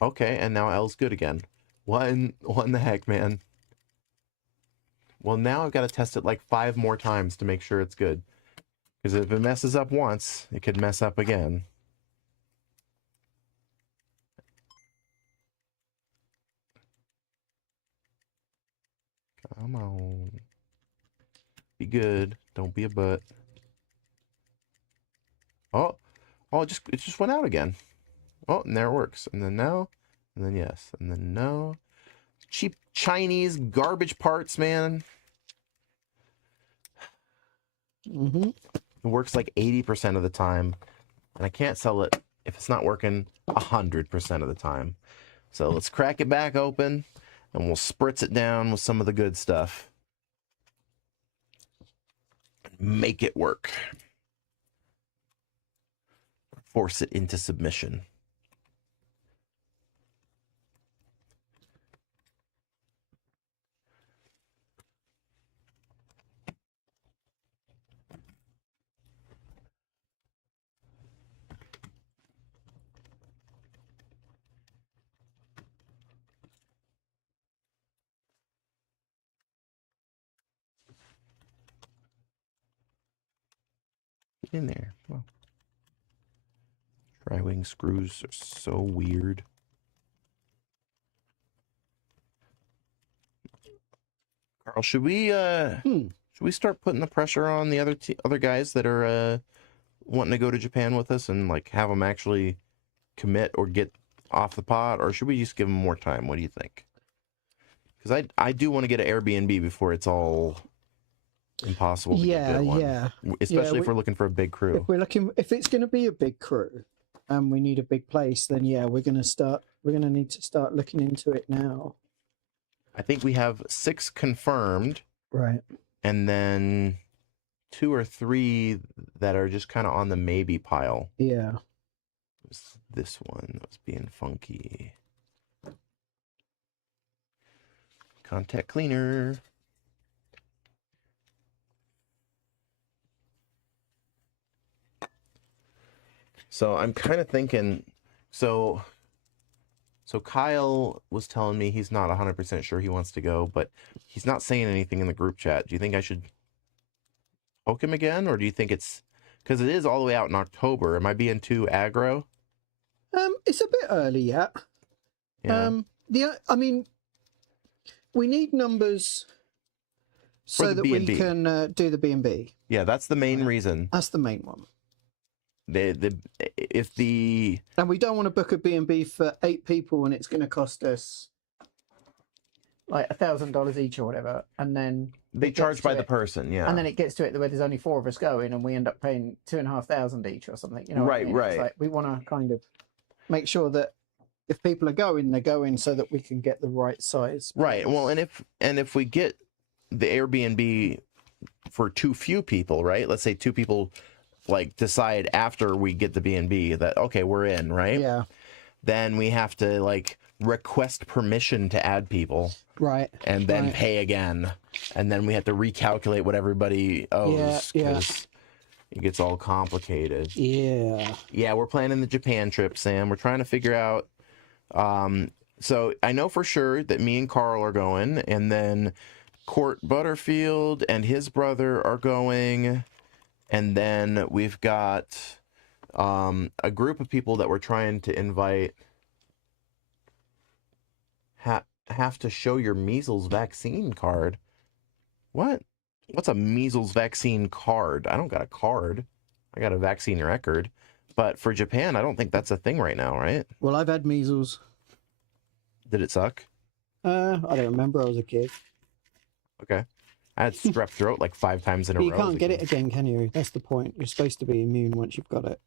Okay, and now L's good again. What in the heck, man? Well, now I've got to test it like 5 more times to make sure it's good. Because if it messes up once, it could mess up again. Come on. Be good. Don't be a butt. Oh, it just went out again. Oh, and there it works. And then no, and then yes, and then no. Cheap Chinese garbage parts, man. Mm-hmm. It works like 80% of the time, and I can't sell it if it's not working 100% of the time. So let's crack it back open, and we'll spritz it down with some of the good stuff. Make it work. Force it into submission. Get in there. Well, tri-wing screws are so weird. Carl, should we start putting the pressure on the other guys that are wanting to go to Japan with us and like have them actually commit or get off the pot, or should we just give them more time? What do you think? Because I do want to get an Airbnb before it's all impossible to get a good one. Yeah. Especially if we're looking for a big crew. If it's going to be a big crew and we need a big place, then yeah, we're going to need to start looking into it now. I think we have 6 confirmed. Right. And then 2 or 3 that are just kind of on the maybe pile. Yeah. This one was being funky. Contact cleaner. So I'm kind of thinking, so Kyle was telling me he's not 100% sure he wants to go, but he's not saying anything in the group chat. Do you think I should poke him again, or do you think it's because it is all the way out in October? Am I being too aggro? It's a bit early yet. Yeah. I mean, we need numbers so that we can do the B&B. Yeah, that's the main reason. That's the main one. And we don't want to book a B&B for 8 people and it's going to cost us like $1,000 each or whatever, and then they charge by the person, yeah. And then it gets to it where there's only 4 of us going, and we end up paying $2,500 each or something. You know, right, what I mean? right. It's like we want to kind of make sure that if people are going, they're going so that we can get the right size. Right. Well, and if we get the Airbnb for too few people, right? Let's say 2 people like decide after we get the B&B that okay, we're in, right? Yeah. Then we have to like request permission to add people. Right. And then pay again. And then we have to recalculate what everybody owes. Yeah. It gets all complicated. Yeah. Yeah, we're planning the Japan trip, Sam. We're trying to figure out. So I know for sure that me and Carl are going, and then Court Butterfield and his brother are going, and then we've got a group of people that we're trying to invite. Have to show your measles vaccine card. What? What's a measles vaccine card? I don't got a card. I got a vaccine record. But for Japan, I don't think that's a thing right now, right? Well, I've had measles. Did it suck? I don't remember. I was a kid. Okay. I had strep throat like 5 times in a row. You can't get it again, can you? That's the point. You're supposed to be immune once you've got it.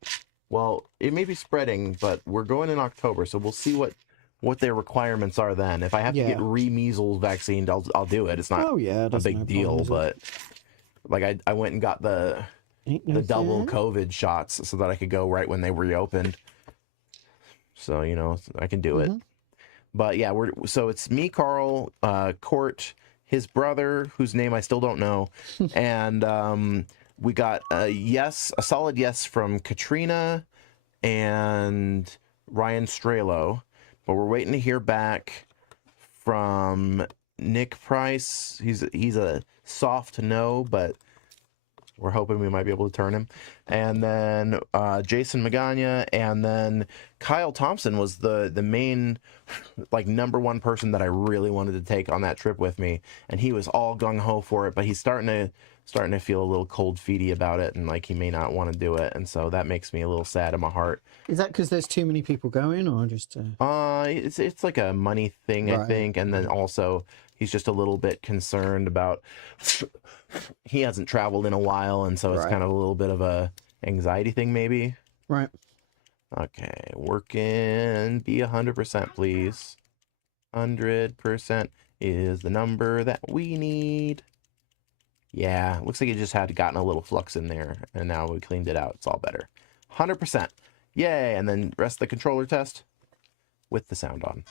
Well, it may be spreading, but we're going in October, so we'll see what their requirements are then. If I have to get re-measles vaccinated, I'll do it. It's not a big deal, but like I went and got the double COVID shots so that I could go right when they reopened. So, you know, I can do it. But yeah, so it's me, Carl, Court, his brother, whose name I still don't know, and we got a solid yes from Katrina and Ryan Strelo, but we're waiting to hear back from Nick Price. He's a soft no, but we're hoping we might be able to turn him. And then Jason Magana, and then Kyle Thompson was the main, like, #1 person that I really wanted to take on that trip with me, and he was all gung ho for it. But he's starting to feel a little cold feety about it, and like he may not want to do it, and so that makes me a little sad in my heart. Is that because there's too many people going, or just? It's like a money thing, I think, and then also he's just a little bit concerned about. He hasn't traveled in a while, and so it's kind of a little bit of a anxiety thing, maybe. Right. Okay, working. Be 100%, please. 100% is the number that we need. Yeah, looks like it just had gotten a little flux in there, and now we cleaned it out. It's all better. 100%. Yay, and then rest the controller test with the sound on.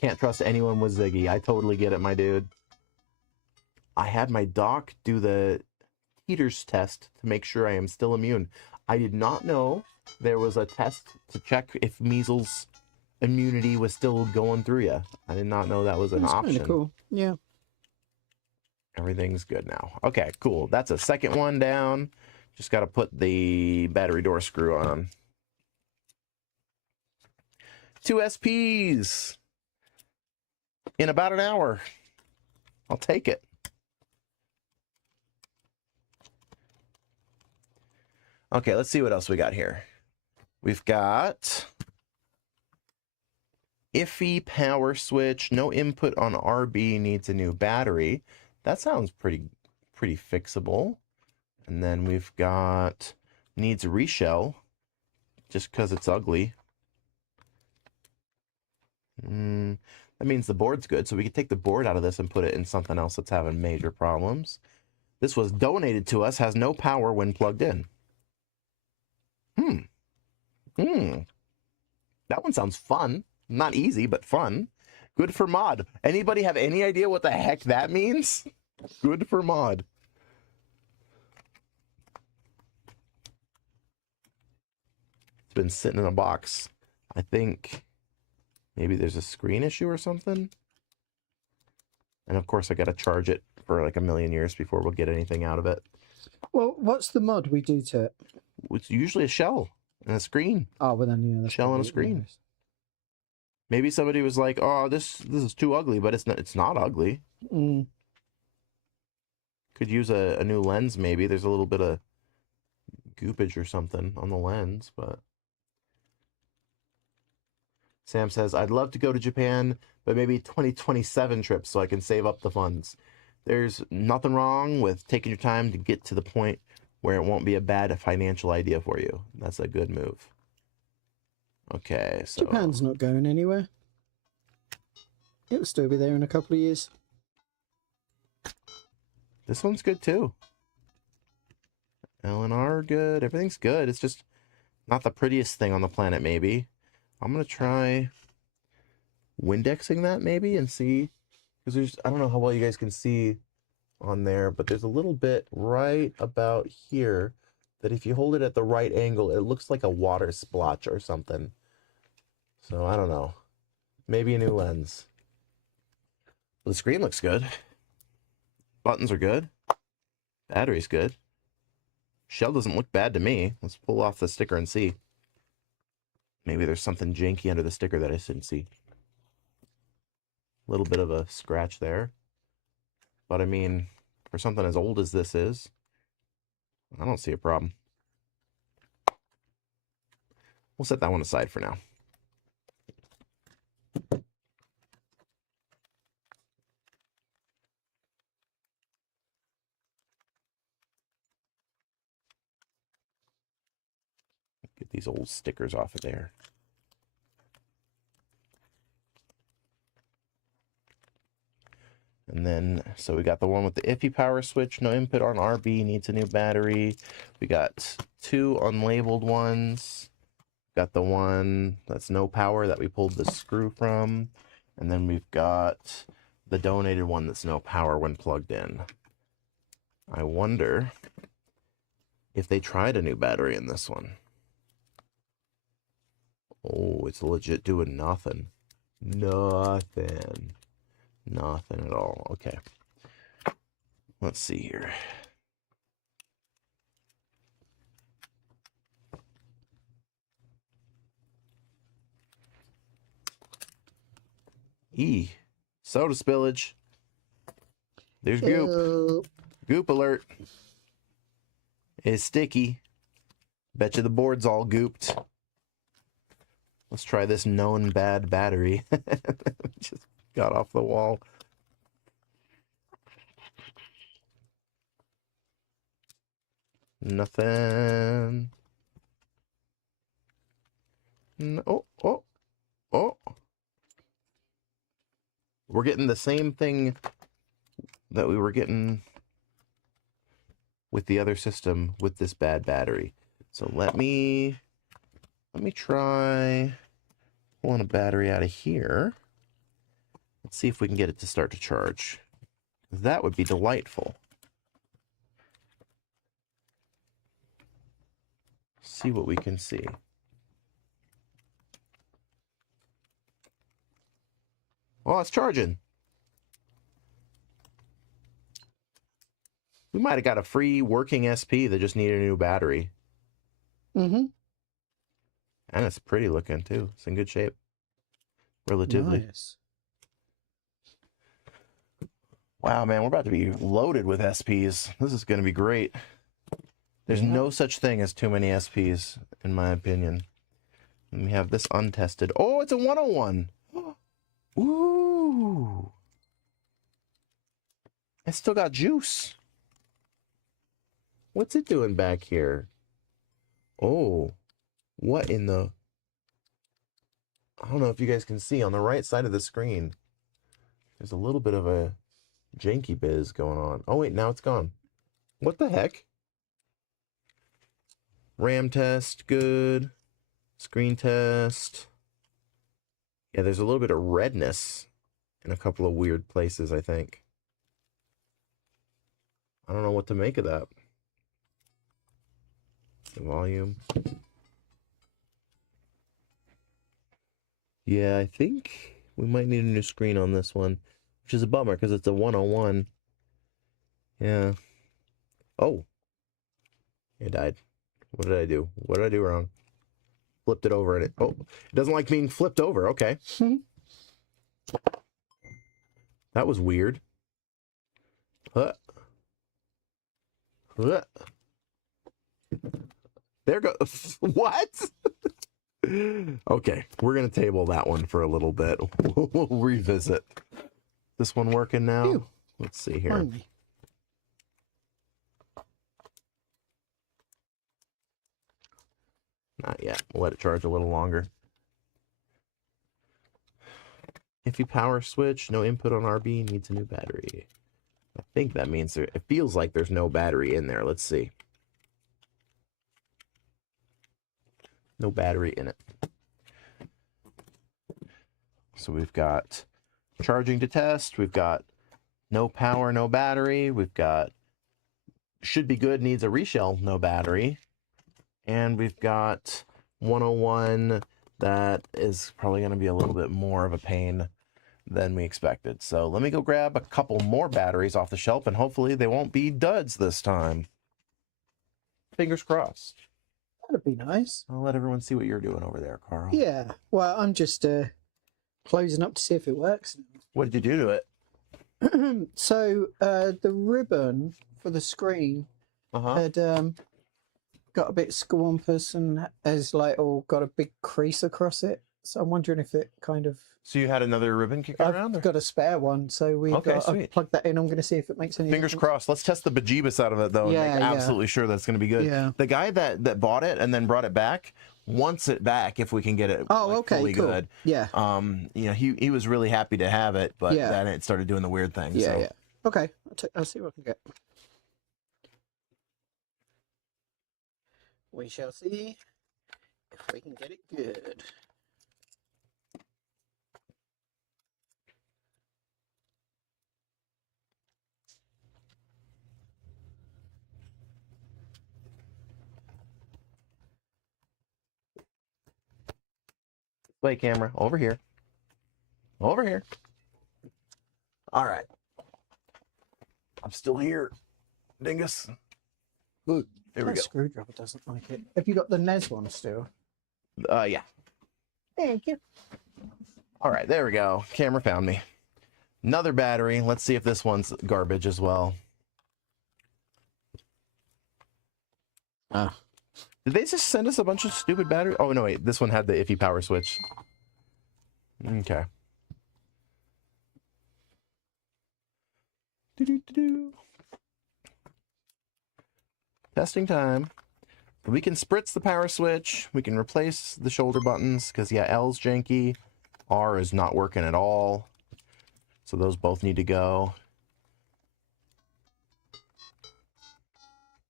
Can't trust anyone with Ziggy. I totally get it, my dude. I had my doc do the Peters test to make sure I am still immune. I did not know there was a test to check if measles immunity was still going through you. I did not know that was an option. Kind of cool. Yeah. Everything's good now. Okay, cool. That's a second one down. Just got to put the battery door screw on. 2 SPs in about an hour. I'll take it. Okay, let's see what else we got here. We've got iffy power switch, no input on RB, needs a new battery. That sounds pretty fixable. And then we've got needs a reshell just because it's ugly. That means the board's good, so we can take the board out of this and put it in something else that's having major problems. This was donated to us, has no power when plugged in. That one sounds fun. Not easy, but fun. Good for mod. Anybody have any idea what the heck that means? Good for mod. It's been sitting in a box. I think maybe there's a screen issue or something. And of course I got to charge it for like a million years before we'll get anything out of it. Well, what's the mod we do to it? It's usually a shell and a screen. Oh, well then, yeah. That's shell and a screen. Maybe somebody was like, "Oh, this is too ugly," but it's not ugly. Could use a new lens, maybe. There's a little bit of goopage or something on the lens, but Sam says, "I'd love to go to Japan, but maybe 2027 trip so I can save up the funds." There's nothing wrong with taking your time to get to the point where it won't be a bad financial idea for you. That's a good move. Okay, so Japan's not going anywhere. It'll still be there in a couple of years. This one's good too. LNR good. Everything's good. It's just not the prettiest thing on the planet, maybe. I'm going to try Windexing that maybe and see. Because there's, I don't know how well you guys can see on there, but there's a little bit right about here that if you hold it at the right angle, it looks like a water splotch or something. So I don't know. Maybe a new lens. The screen looks good. Buttons are good. Battery's good. Shell doesn't look bad to me. Let's pull off the sticker and see. Maybe there's something janky under the sticker that I didn't see. A little bit of a scratch there. But I mean, for something as old as this is, I don't see a problem. We'll set that one aside for now. Get these old stickers off of there. And then, so we got the one with the iffy power switch, no input on RB, needs a new battery. We got 2 unlabeled ones. Got the one that's no power that we pulled the screw from. And then we've got the donated one that's no power when plugged in. I wonder if they tried a new battery in this one. Oh, it's legit doing nothing. Nothing. Nothing at all. Okay. Let's see here. Soda spillage. There's goop. Goop alert. It's sticky. Bet you the board's all gooped. Let's try this known bad battery. Just got off the wall. Nothing. No. Oh. We're getting the same thing that we were getting with the other system with this bad battery. So let me try pulling a battery out of here. Let's see if we can get it to start to charge. That would be delightful. See what we can see. Oh, it's charging. We might have got a free working SP that just needed a new battery. Mm-hmm. And it's pretty looking too. It's in good shape. Relatively. Nice. Wow, man, we're about to be loaded with SPs. This is going to be great. There's no such thing as too many SPs, in my opinion. And we have this untested. Oh, it's a 101. Ooh. It's still got juice. What's it doing back here? Oh, what in the... I don't know if you guys can see on the right side of the screen. There's a little bit of a janky biz going on. Oh, wait, now it's gone. What the heck? RAM test, good. Screen test. Yeah, there's a little bit of redness in a couple of weird places, I think. I don't know what to make of that. The volume. Yeah, I think we might need a new screen on this one, which is a bummer because it's a 101. Yeah. Oh. It died. What did I do? What did I do wrong? Flipped it over and it... Oh, it doesn't like being flipped over. Okay. That was weird. Huh. Huh. There goes... What? Okay, we're going to table that one for a little bit. We'll revisit. This one working now? Phew. Let's see here. Finally. Not yet. We'll let it charge a little longer. Iffy power switch, no input on RB, needs a new battery. I think that means it feels like there's no battery in there. Let's see. No battery in it. So we've got charging to test. We've got no power, no battery. We've got should be good, needs a reshell, no battery. And we've got 101 that is probably going to be a little bit more of a pain than we expected. So let me go grab a couple more batteries off the shelf and hopefully they won't be duds this time. Fingers crossed. That'd be nice. I'll let everyone see what you're doing over there, Carl. Yeah. Well, I'm just closing up to see if it works. What did you do to it? So the ribbon for the screen had got a bit squampus and has like all got a big crease across it. So I'm wondering if it kind of... So you had another ribbon kicking around? I've got a spare one, so we I've plugged that in. I'm going to see if it makes any Fingers difference. crossed. Let's test the bejeebus out of it, though. Yeah, and make absolutely sure that's going to be good. Yeah. The guy that bought it and then brought it back wants it back if we can get it fully cool. good. Yeah. You know, he was really happy to have it, but then it started doing the weird thing. Yeah, so. yeah. Okay. I'll see what I can get. We shall see if we can get it good. Wait, camera, over here. Over here. All right. I'm still here, dingus. Look, there we That go. screwdriver doesn't like it. Have you got the NES one still? Yeah. Thank you. All right, there we go. Camera found me. Another battery. Let's see if this one's garbage as well. Did they just send us a bunch of stupid batteries? Oh, no, wait. This one had the iffy power switch. Okay. Do-do-do-do. Testing time. We can spritz the power switch. We can replace the shoulder buttons because, yeah, L's janky. R is not working at all. So those both need to go.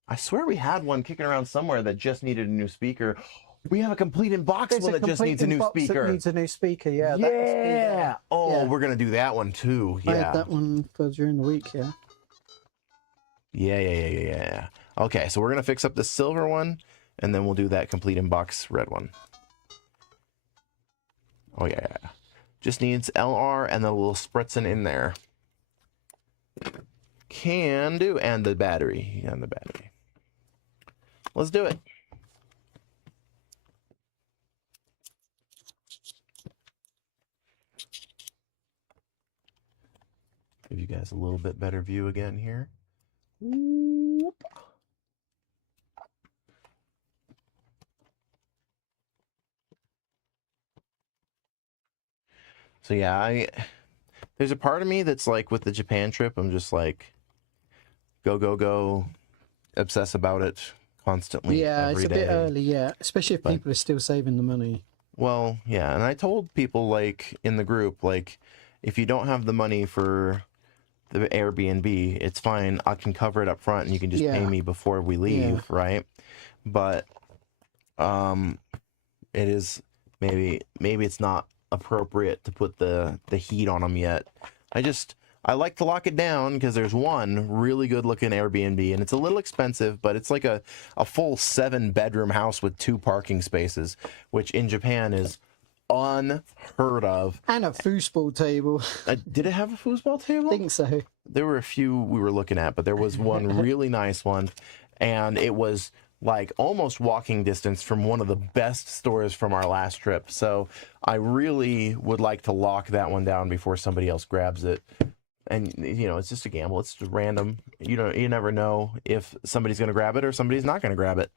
I swear we had one kicking around somewhere that just needed a new speaker. We have a complete in-box one that just needs a new speaker. That needs a new speaker, yeah. Yeah. Oh, yeah. we're going to do that one too. I Yeah. had that one for during the week, yeah. Yeah. Okay, so we're going to fix up the silver one, and then we'll do that complete in-box red one. Oh, yeah. Just needs LR and the little spritzing in there. Can do. And the battery. And the battery. Let's do it. Give you guys a little bit better view again here. Whoop. So yeah, there's a part of me that's like with the Japan trip, I'm just like go, obsess about it constantly. Yeah, every it's a day. bit early, yeah. Especially if people are still saving the money. Well, yeah, and I told people like in the group, like if you don't have the money for the Airbnb, it's fine. I can cover it up front and you can just pay me before we leave, right? But it is maybe it's not appropriate to put the heat on them yet. I like to lock it down because there's one really good looking Airbnb and it's a little expensive, but it's like a full 7-bedroom house with 2 parking spaces, which in Japan is unheard of. And a foosball table. Did it have a foosball table? I think so. There were a few we were looking at, but there was one really nice one, and it was like almost walking distance from one of the best stores from our last trip. So I really would like to lock that one down before somebody else grabs it. And you know, it's just a gamble. It's just random. You never know if somebody's going to grab it or somebody's not going to grab it.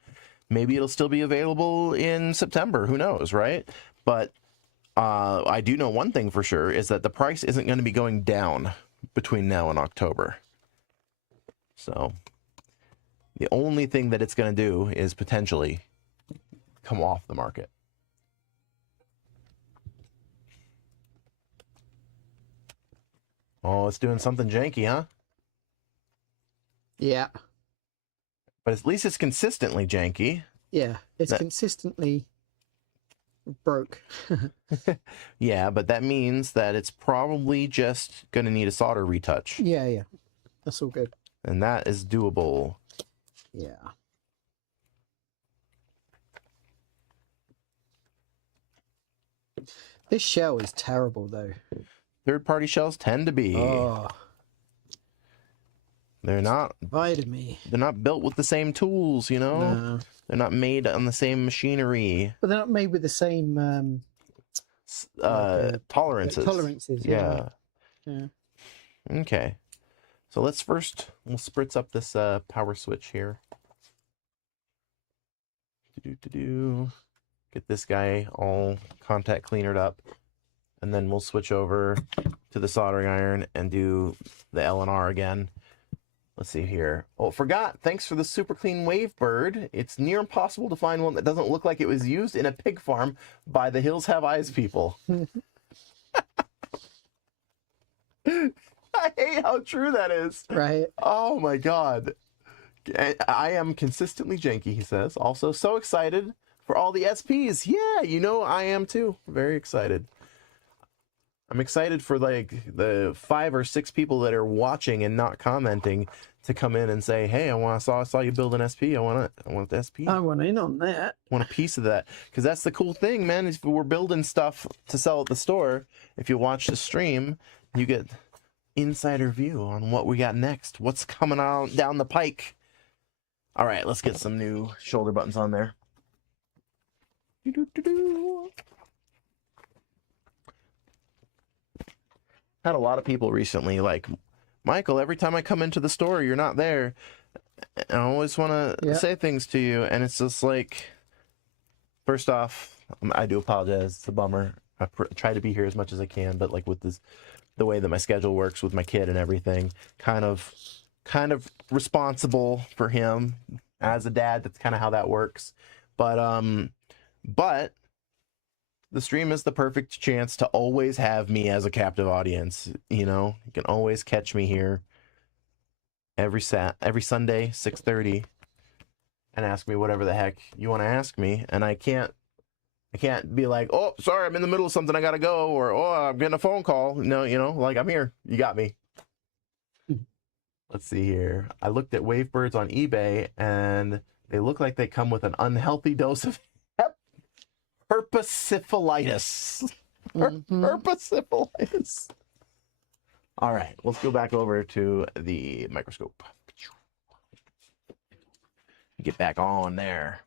Maybe it'll still be available in September. Who knows, right? But I do know one thing for sure is that the price isn't going to be going down between now and October. So the only thing that it's going to do is potentially come off the market. Oh, it's doing something janky, huh? Yeah. But at least it's consistently janky. Yeah, it's consistently broke. Yeah, but that means that it's probably just going to need a solder retouch. Yeah. That's all good. And that is doable. Yeah. This shell is terrible, though. Third-party shells tend to be. Oh, They're not invited me. They're not built with the same tools, you know? No. They're not made on the same machinery. But they're not made with the same Tolerances. tolerances. Yeah. Yeah. Okay. So we'll spritz up this power switch here. Get this guy all contact cleanered up. And then we'll switch over to the soldering iron and do the L&R again. Let's see here. Oh, forgot. Thanks for the super clean Wavebird. It's near impossible to find one that doesn't look like it was used in a pig farm by the Hills Have Eyes people. I hate how true that is. Right. Oh my god. I am consistently janky, he says. Also, so excited for all the SPs. Yeah, you know I am too. Very excited. I'm excited for like the 5 or 6 people that are watching and not commenting to come in and say, hey, I saw you build an SP. I want the SP. I want in on that. Want a piece of that, because that's the cool thing, man. If we're building stuff to sell at the store, if you watch the stream, you get insider view on what we got next, what's coming out down the pike. All right, let's get some new shoulder buttons on there. Had a lot of people recently like, Michael, every time I come into the store, you're not there. I always want to say things to you, and it's just like, first off, I do apologize. It's a bummer. I try to be here as much as I can, but like with this, the way that my schedule works with my kid and everything, kind of responsible for him as a dad. That's kind of how that works. But the stream is the perfect chance to always have me as a captive audience. You know, you can always catch me here every Sunday, 6:30, and ask me whatever the heck you want to ask me. And I can't be like, oh, sorry, I'm in the middle of something, I gotta go, or oh, I'm getting a phone call. No, you know, like, I'm here. You got me. Let's see here. I looked at Wavebirds on eBay, and they look like they come with an unhealthy dose of herpetosyphilitis. Herpetosyphilitis. All right, let's go back over to the microscope. Get back on there.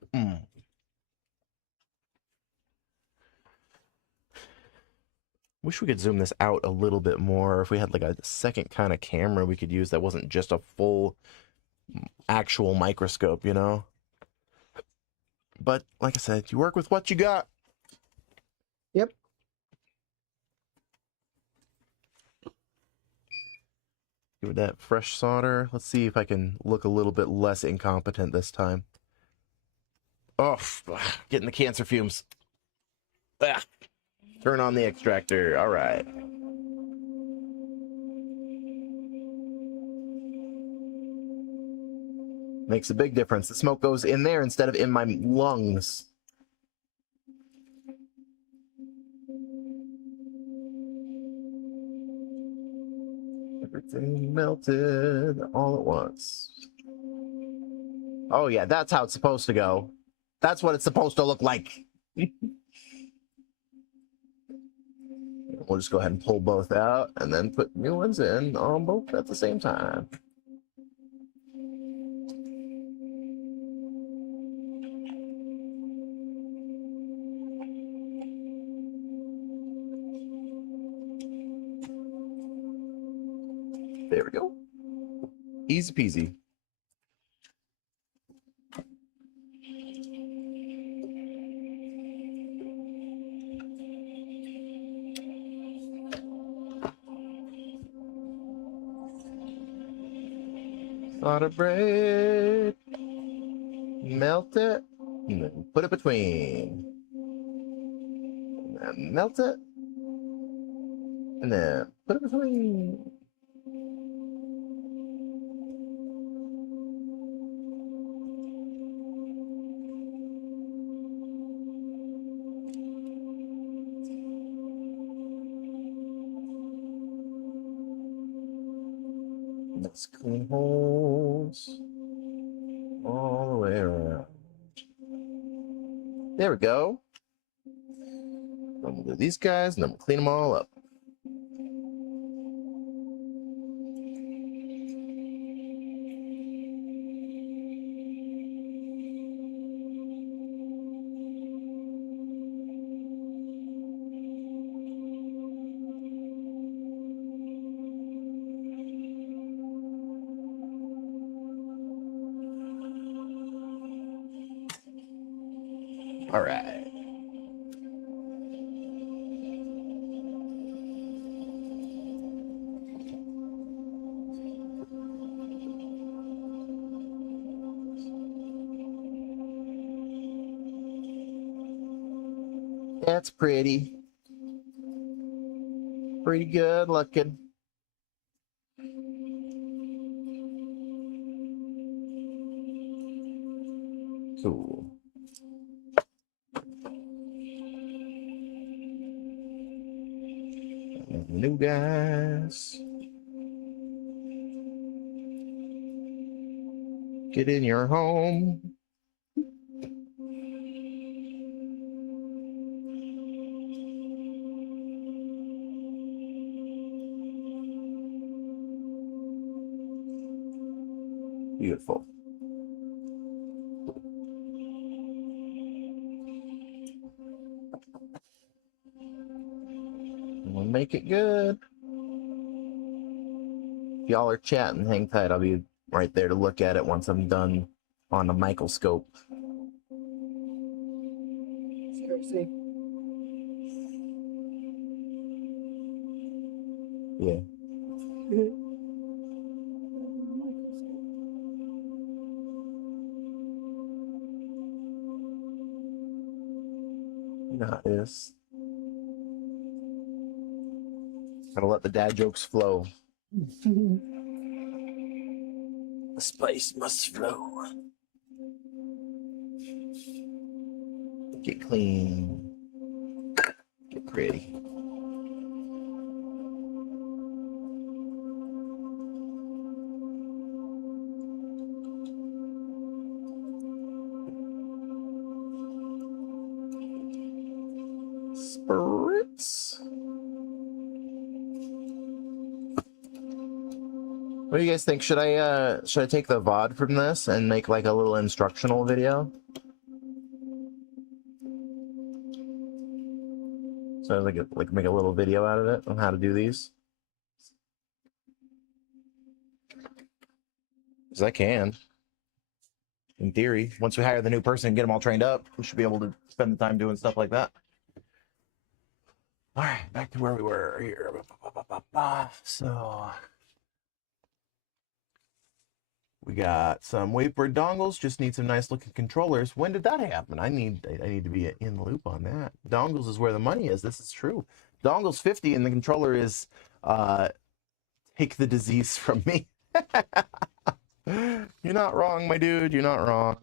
Wish we could zoom this out a little bit more. If we had like a second kind of camera we could use that wasn't just a full actual microscope, you know? But like I said, you work with what you got. Yep. Give it that fresh solder. Let's see if I can look a little bit less incompetent this time. Oh, getting the cancer fumes. Ah. Turn on the extractor. All right. Makes a big difference. The smoke goes in there instead of in my lungs. Everything melted all at once. Oh, yeah, that's how it's supposed to go. That's what it's supposed to look like. We'll just go ahead and pull both out and then put new ones in on both at the same time. There we go. Easy peasy. Solder bread. Melt it. And then put it between. And then melt it. And then put it between. Let's clean holes all the way around. There we go. Then we'll do these guys, and then we'll clean them all up. All right. That's pretty. Pretty good looking. Cool. And the new guys. Make it in your home. Beautiful. We'll make it good. If y'all are chatting, hang tight. I'll be right there to look at it once I'm done on the microscope. See. Yeah. Not this. Gotta let the dad jokes flow. The spice must flow. Get clean. Get pretty. Spritz. What do you guys think? Should I take the VOD from this and make like a little instructional video? So like make a little video out of it on how to do these. Because I can. In theory, once we hire the new person and get them all trained up, we should be able to spend the time doing stuff like that. All right, back to where we were here. So we got some Wavebird dongles. Just need some nice looking controllers. When did that happen? I need to be in the loop on that. Dongles is where the money is. This is true. Dongles 50 and the controller is take the disease from me. You're not wrong, my dude. You're not wrong.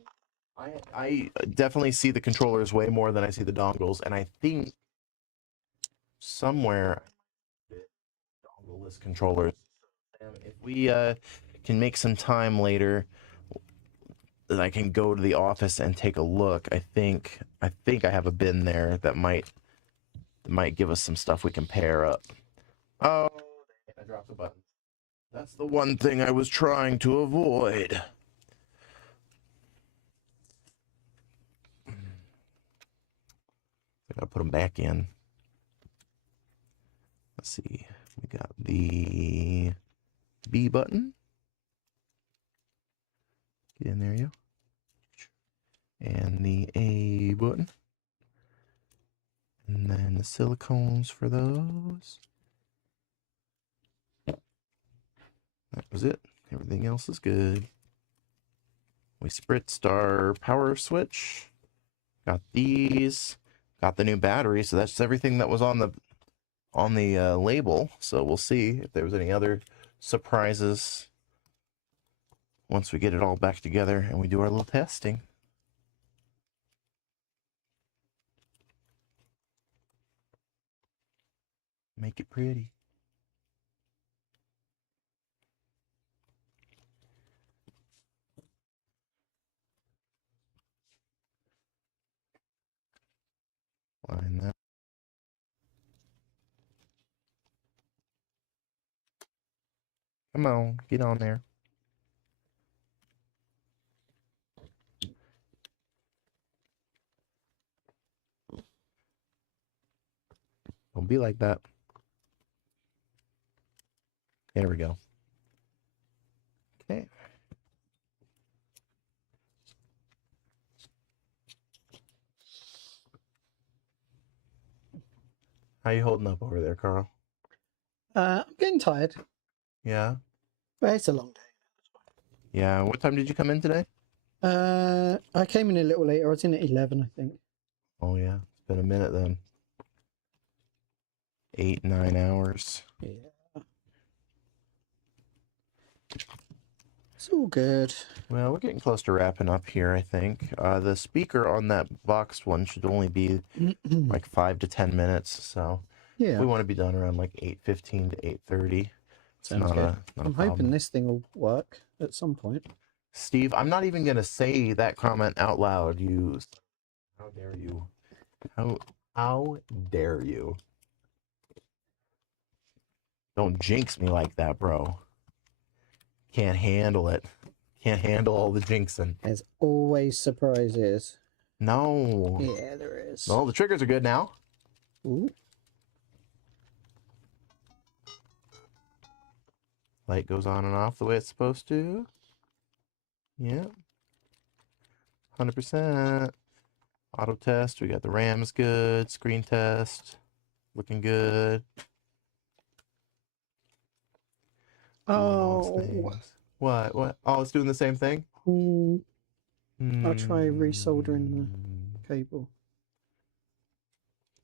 I definitely see the controllers way more than I see the dongles, and I think somewhere dongle-less controllers. If we can make some time later that I can go to the office and take a look, I think I have a bin there that might give us some stuff we can pair up. Oh, I dropped the button. That's the one thing I was trying to avoid. I gotta put them back in. Let's see. We got the B button. Get in there, you. And the A button. And then the silicones for those. That was it. Everything else is good. We spritzed our power switch. Got these. Got the new battery. So that's everything that was on the label. So we'll see if there was any other surprises once we get it all back together and we do our little testing. Make it pretty. Line that. Come on, get on there. Don't be like that. There we go. Okay. How you holding up over there, Carl? I'm getting tired, Yeah. but it's a long day. Yeah. What time did you come in today? I came in a little later. I was in at 11, I think. Oh yeah, it's been a minute then. 8, 9 hours. Yeah. It's all good. Well, we're getting close to wrapping up here, I think. The speaker on that boxed one should only be like 5 to 10 minutes. So Yeah. we want to be done around like 8:15 to 8:30. Sounds good. I'm hoping problem. this thing will work at some point. Steve, I'm not even gonna say that comment out loud. You, how dare you? How dare you? Don't jinx me like that, bro. Can't handle it. Can't handle all the jinxing. There's always surprises. No. Yeah, there is. No, the triggers are good now. Ooh. Light goes on and off the way it's supposed to. Yeah. 100%. Auto test. We got the RAM's good. Screen test. Looking good. Doing those Oh. things. What? What? Oh, it's doing the same thing? I'll try resoldering the cable.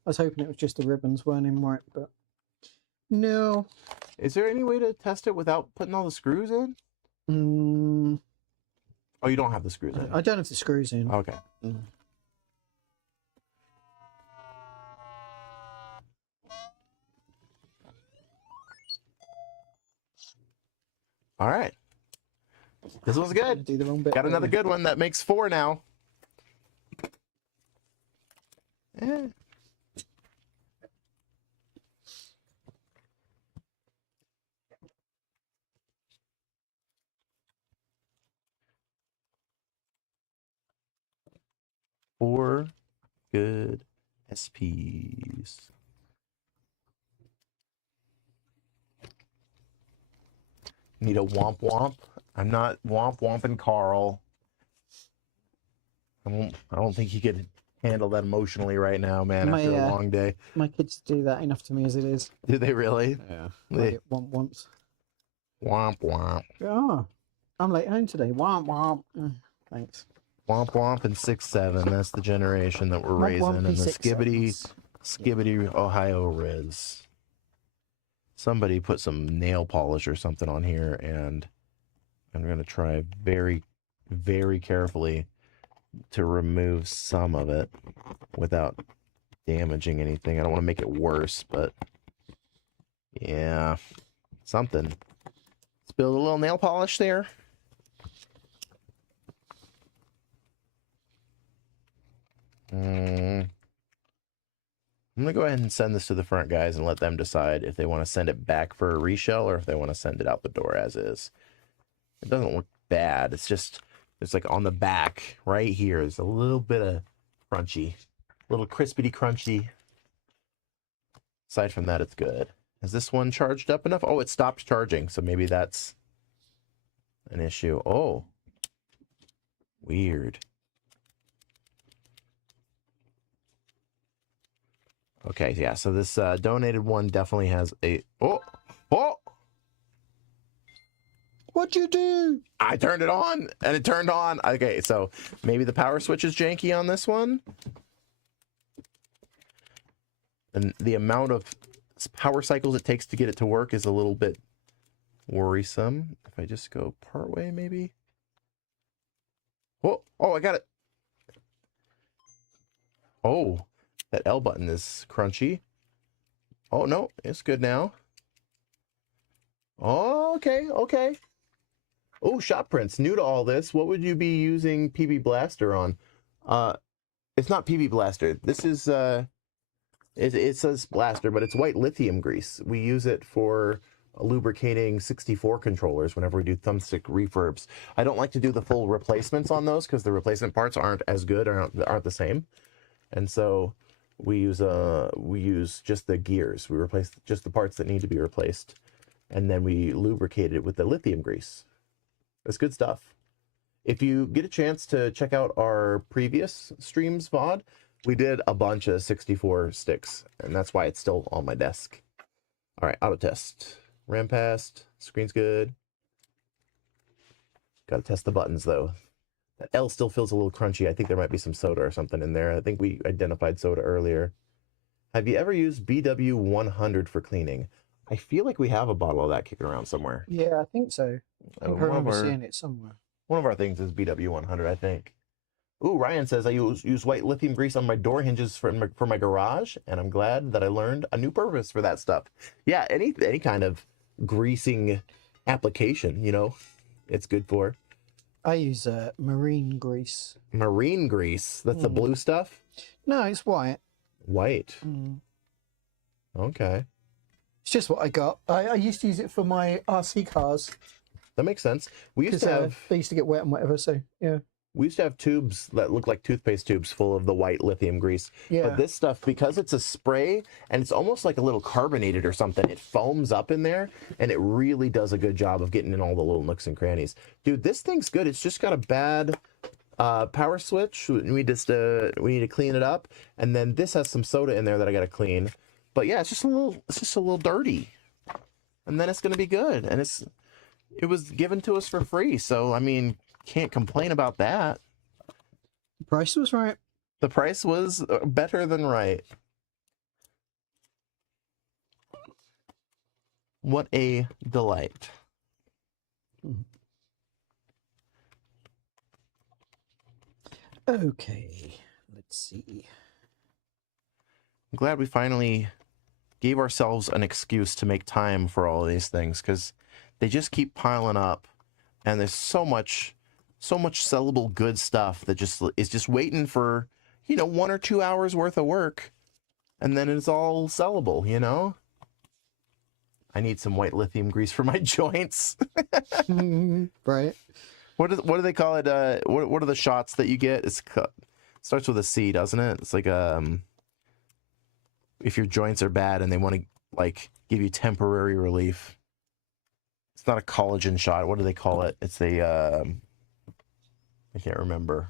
I was hoping it was just the ribbons weren't in right, but no. Is there any way to test it without putting all the screws in? Oh, you don't have the screws in. I don't have the screws in. Okay. All right. This one's good. Do the wrong bit. Got another good one. That makes 4 now. Eh. Four good SPs. Need a womp womp. I'm not womp womping Carl. I don't think he could handle that emotionally right now, man, after a long day. My kids do that enough to me as it is. Do they really? Yeah. They Womp. womp womp. Oh, I'm late home today. Womp. Thanks. Womp womp and 6-7. That's the generation that we're raising. And the skibbity Ohio Riz. Somebody put some nail polish or something on here, and I'm going to try very, very carefully to remove some of it without damaging anything. I don't want to make it worse, but yeah, something. Spilled a little nail polish there. I'm going to go ahead and send this to the front guys and let them decide if they want to send it back for a reshell or if they want to send it out the door as is. It doesn't look bad. It's just, it's like on the back right here. There's a little bit of crunchy, little crispity crunchy. Aside from that, it's good. Is this one charged up enough? Oh, it stopped charging. So maybe that's an issue. Oh, weird. Okay, yeah, so this donated one definitely has a... Oh! What'd you do? I turned it on, and it turned on. Okay, so maybe the power switch is janky on this one. And the amount of power cycles it takes to get it to work is a little bit worrisome. If I just go part way, maybe? Oh, I got it. Oh. That L button is crunchy. Oh, no, it's good now. Oh, okay. Oh, shop prints. New to all this. What would you be using PB Blaster on? It's not PB Blaster. This is, it says Blaster, but it's white lithium grease. We use it for lubricating 64 controllers whenever we do thumbstick refurbs. I don't like to do the full replacements on those because the replacement parts aren't as good or aren't the same. And so... We use just the gears. We replace just the parts that need to be replaced, and then we lubricate it with the lithium grease. That's good stuff. If you get a chance to check out our previous streams VOD, we did a bunch of 64 sticks, and that's why it's still on my desk. All right, auto test. RAM passed. Screen's good. Got to test the buttons though. That L still feels a little crunchy. I think there might be some soda or something in there. I think we identified soda earlier. Have you ever used BW100 for cleaning? I feel like we have a bottle of that kicking around somewhere. Yeah, I think so. I remember seeing it somewhere. One of our things is BW100, I think. Ooh, Ryan says I use white lithium grease on my door hinges for my garage, and I'm glad that I learned a new purpose for that stuff. Yeah, any kind of greasing application, you know, it's good for. I use marine grease. Marine grease. That's the blue stuff? No, it's white. White. Mm. Okay. It's just what I got. I used to use it for my RC cars That makes sense. We used because to have they used to get wet and whatever. So yeah, tubes that look like toothpaste tubes full of the white lithium grease. yeah. But this stuff, because it's a spray and it's almost like a little carbonated or something, it foams up in there and it really does a good job of getting in all the little nooks and crannies. Dude, this thing's good. It's just got a bad power switch. We need to clean it up. And then this has some soda in there that I got to clean. But yeah, it's just a little dirty. And then it's going to be good. And it was given to us for free. So, I mean, can't complain about that. The price was right. The price was better than right. What a delight. Okay, let's see. I'm glad we finally gave ourselves an excuse to make time for all of these things, because they just keep piling up, and there's so much sellable good stuff that is just waiting for 1 or 2 hours worth of work, and then it's all sellable. I need some white lithium grease for my joints. Right. What do they call it? What are the shots that you get? It starts with a C, doesn't it? It's like if your joints are bad and they want to give you temporary relief. It's not a collagen shot. What do they call it? It's I can't remember.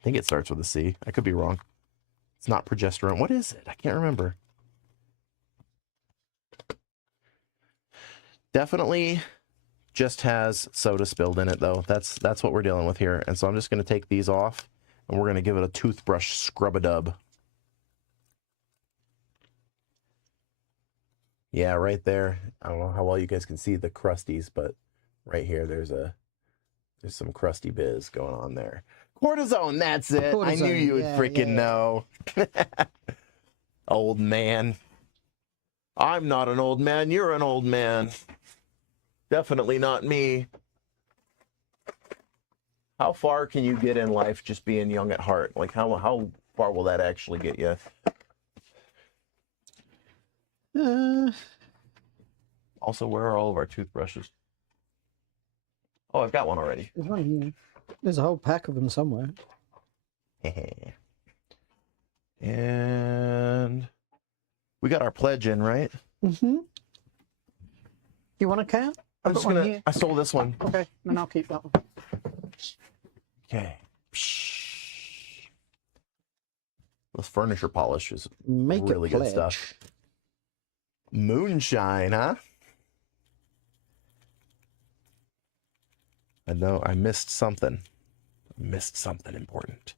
I think it starts with a C. I could be wrong. It's not progesterone. What is it? I can't remember. Definitely just has soda spilled in it, though. That's what we're dealing with here. And so I'm just going to take these off, and we're going to give it a toothbrush scrub-a-dub. Yeah, right there. I don't know how well you guys can see the crusties, but right here there's some crusty biz going on there. Cortisone, that's it. Cortisone, I knew you would freaking yeah. know. Old man. I'm not an old man. You're an old man. Definitely not me. How far can you get in life just being young at heart? Like, how far will that actually get you? Also, where are all of our toothbrushes? Oh, I've got one already. There's one here. There's a whole pack of them somewhere. And we got our pledge in, right? Mm-hmm. You want a can? I'm just gonna. Here. I stole this one. Okay, then I'll keep that one. Okay. This furniture polish is Make really a good stuff. Moonshine, huh? I know I missed something. I missed something important.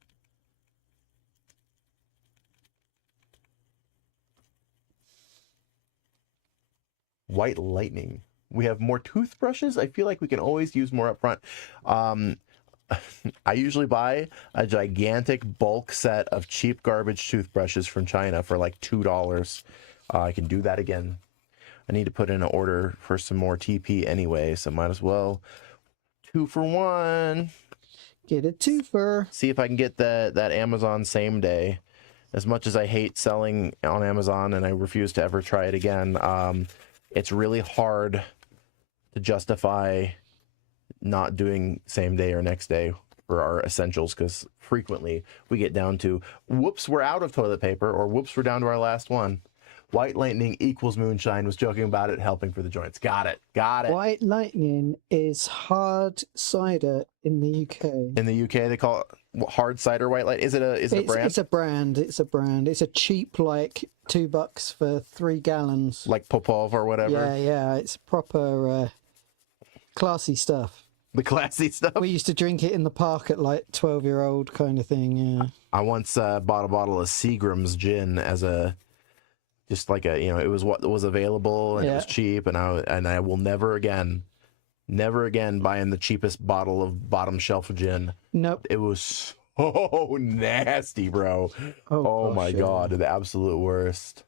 White lightning. We have more toothbrushes. I feel like we can always use more up front. I usually buy a gigantic bulk set of cheap garbage toothbrushes from China for like $2. I can do that again. I need to put in an order for some more TP anyway, so might as well 2 for 1. Get a twofer. See if I can get that Amazon same day. As much as I hate selling on Amazon and I refuse to ever try it again, it's really hard to justify not doing same day or next day for our essentials, because frequently we get down to, whoops, we're out of toilet paper, or whoops, we're down to our last one. White lightning equals moonshine. Was joking about it, helping for the joints. Got it. White lightning is hard cider in the UK. In the UK, they call it hard cider white light. Is it a brand? It's a brand. It's a brand. It's a cheap, like $2 for 3 gallons. Like Popov or whatever. Yeah. It's proper classy stuff. The classy stuff. We used to drink it in the park at like 12-year-old kind of thing. Yeah. I once bought a bottle of Seagram's gin as just like it was what was available, and it was cheap, and I will never again buy in the cheapest bottle of bottom shelf gin. Nope. It was so nasty, bro. Oh gosh, my God, the absolute worst.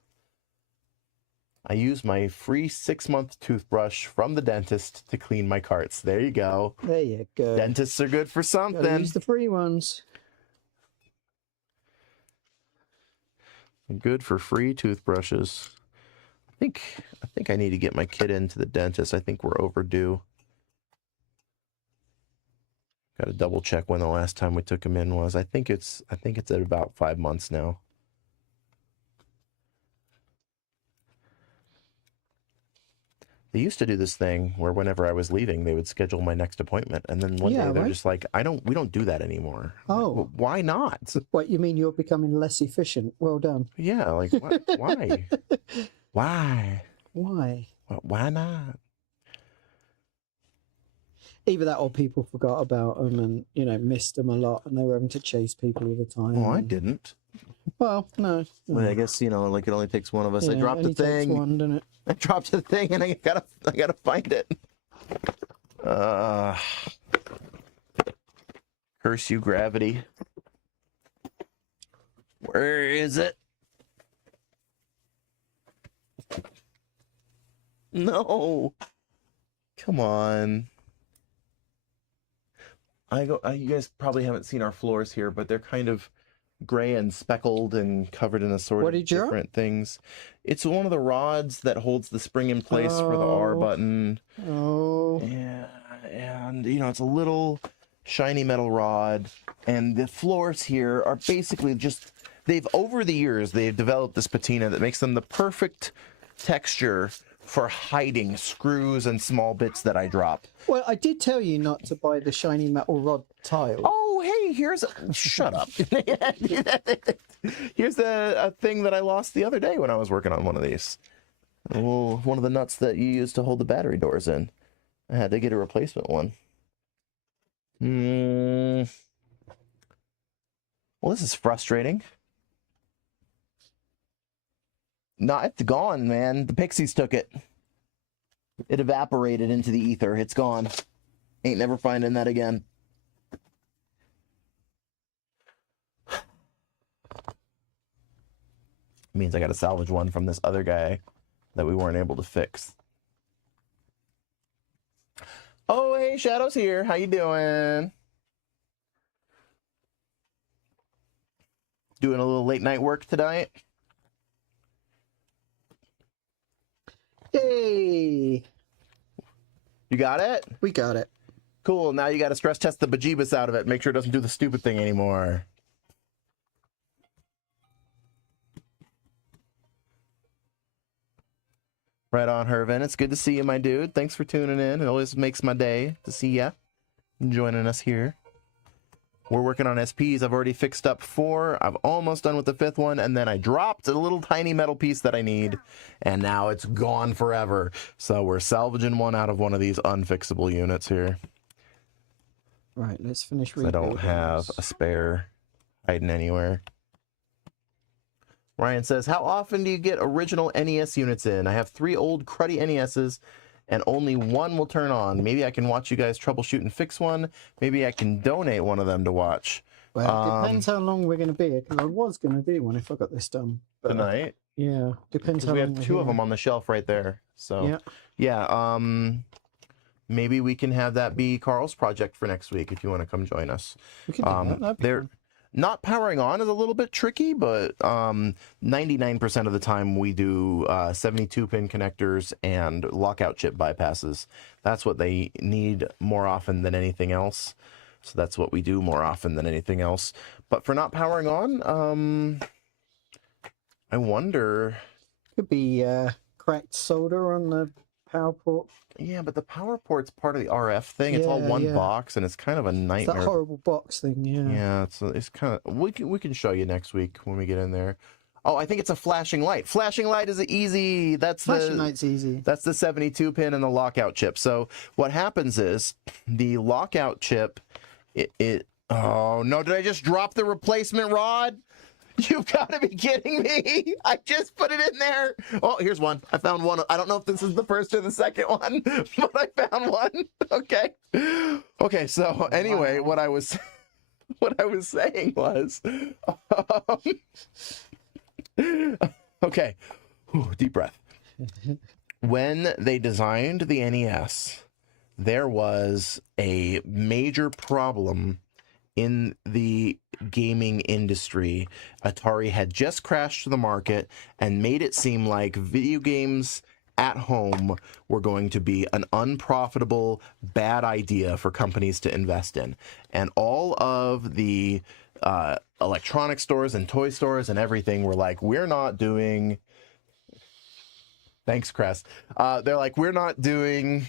I use my free 6-month toothbrush from the dentist to clean my carts. There you go. There you go. Dentists are good for Gotta something. use the free ones. Good for free toothbrushes. I think I need to get my kid into the dentist. I think we're overdue. Got to double check when the last time we took him in was. I think it's at about 5 months now. They used to do this thing where whenever I was leaving, they would schedule my next appointment, and then one day they're just like, we don't do that anymore. Oh, well, why not? What, you mean you're becoming less efficient? Well done. Yeah, like why? Why? Why? Why not? Either that or people forgot about them and, you know, missed them a lot and they were having to chase people all the time. Oh, I didn't. Well, no. Well, I guess, you know, like it only takes one of us. Yeah, I dropped the only takes thing. one, doesn't it? I dropped the thing and I gotta find it. Curse you, gravity. Where is it? No. Come on. You guys probably haven't seen our floors here, but they're kind of gray and speckled and covered in assorted different things. It's one of the rods that holds the spring in place for the R button. Oh. Yeah, and you know, it's a little shiny metal rod, and the floors here are basically just, over the years, they've developed this patina that makes them the perfect texture for hiding screws and small bits that I drop. Well, I did tell you not to buy the shiny metal rod tile. Oh, hey, shut up. Here's a thing that I lost the other day when I was working on one of these. Oh, one of the nuts that you use to hold the battery doors in. I had to get a replacement one. Well, this is frustrating. No, it's gone, man. The pixies took it. It evaporated into the ether. It's gone. Ain't never finding that again. Means I got to salvage one from this other guy that we weren't able to fix. Oh, hey, Shadow's here. How you doing? Doing a little late night work tonight? Yay! You got it? We got it. Cool. Now you got to stress test the bejeebus out of it. Make sure it doesn't do the stupid thing anymore. Right on, Hervin. It's good to see you, my dude. Thanks for tuning in. It always makes my day to see ya joining us here. We're working on SPs. I've already fixed up 4. I've almost done with the 5th one, and then I dropped a little tiny metal piece that I need, and now it's gone forever. So we're salvaging one out of one of these unfixable units here. Right, let's finish. I don't have a spare hiding anywhere. Ryan says, how often do you get original NES units in? I have 3 old cruddy NESs, and only one will turn on. Maybe I can watch you guys troubleshoot and fix one. Maybe I can donate one of them to watch. Well, it depends how long we're going to be, because I was going to do one if I got this done. But, tonight? Yeah, depends how we long have 2 of them on the shelf right there. So, yeah, maybe we can have that be Carl's project for next week if you want to come join us. We can do that. They're not powering on is a little bit tricky, but 99% of the time we do 72-pin connectors and lockout chip bypasses. That's what they need more often than anything else. So that's what we do more often than anything else. But for not powering on, I wonder. Could be cracked solder on the power port. Yeah, but the power port's part of the RF thing. It's all one box, and it's kind of a nightmare. It's that horrible box thing, Yeah, it's kind of. We can show you next week when we get in there. Oh, I think it's a flashing light. Flashing light is easy. Flashing light's easy. That's the 72-pin and the lockout chip. So what happens is the lockout chip. Oh no! Did I just drop the replacement rod? You've got to be kidding me. I just put it in there. Oh, here's one. I found one. I don't know if this is the first or the second one, but I found one. Okay. Okay, so anyway, what I was saying was okay. Ooh, deep breath. when they designed the NES, there was a major problem in the gaming industry. Atari had just crashed the market and made it seem like video games at home were going to be an unprofitable, bad idea for companies to invest in. And all of the electronic stores and toy stores and everything were like, we're not doing... Thanks, Crest. They're like, we're not doing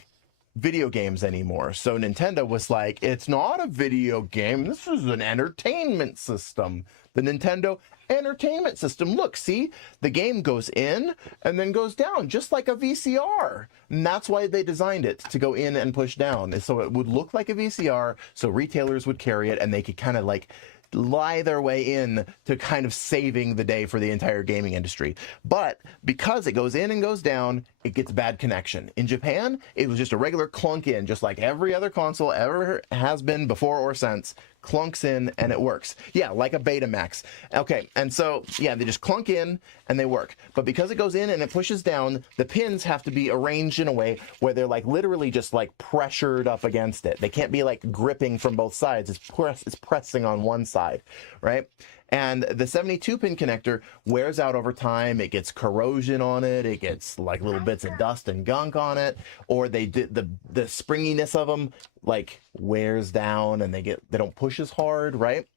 video games anymore. So Nintendo was like, it's not a video game, this is an entertainment system. The Nintendo Entertainment System. Look, see, the game goes in and then goes down just like a VCR. And that's why they designed it, to go in and push down, so it would look like a VCR, so retailers would carry it and they could kind of like lie their way in to kind of saving the day for the entire gaming industry. But because it goes in and goes down, it gets bad connection. In Japan, it was just a regular clunk in, just like every other console ever has been before or since. Clunks in and it works. Yeah, like a Betamax. Okay, and so, yeah, they just clunk in and they work. But because it goes in and it pushes down, the pins have to be arranged in a way where they're like literally just like pressured up against it. They can't be like gripping from both sides. It's pressing on one side, right? And the 72-pin connector wears out over time. It gets corrosion on it. It gets like little bits of dust and gunk on it. Or they did the springiness of them like wears down and they don't push as hard, right?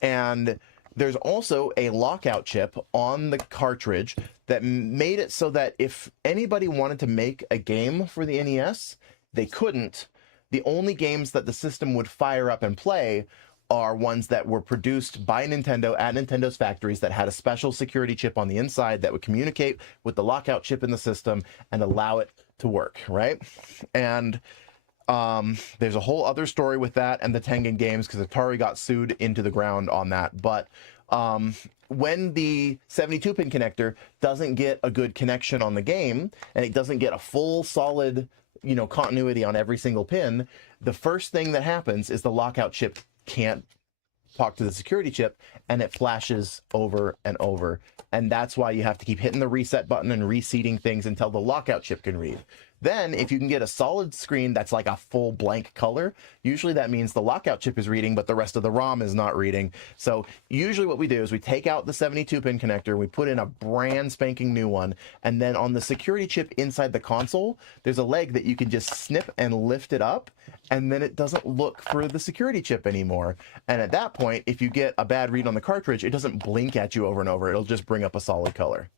And there's also a lockout chip on the cartridge that made it so that if anybody wanted to make a game for the NES, they couldn't. The only games that the system would fire up and play are ones that were produced by Nintendo at Nintendo's factories that had a special security chip on the inside that would communicate with the lockout chip in the system and allow it to work, right? And there's a whole other story with that and the Tengen games, because Atari got sued into the ground on that. But when the 72-pin connector doesn't get a good connection on the game and it doesn't get a full solid, continuity on every single pin, the first thing that happens is the lockout chip can't talk to the security chip and it flashes over and over. And that's why you have to keep hitting the reset button and reseating things until the lockout chip can read. Then if you can get a solid screen that's like a full blank color, usually that means the lockout chip is reading, but the rest of the ROM is not reading. So usually what we do is we take out the 72-pin connector, we put in a brand spanking new one, and then on the security chip inside the console, there's a leg that you can just snip and lift it up, and then it doesn't look for the security chip anymore. And at that point, if you get a bad read on the cartridge, it doesn't blink at you over and over. It'll just bring up a solid color.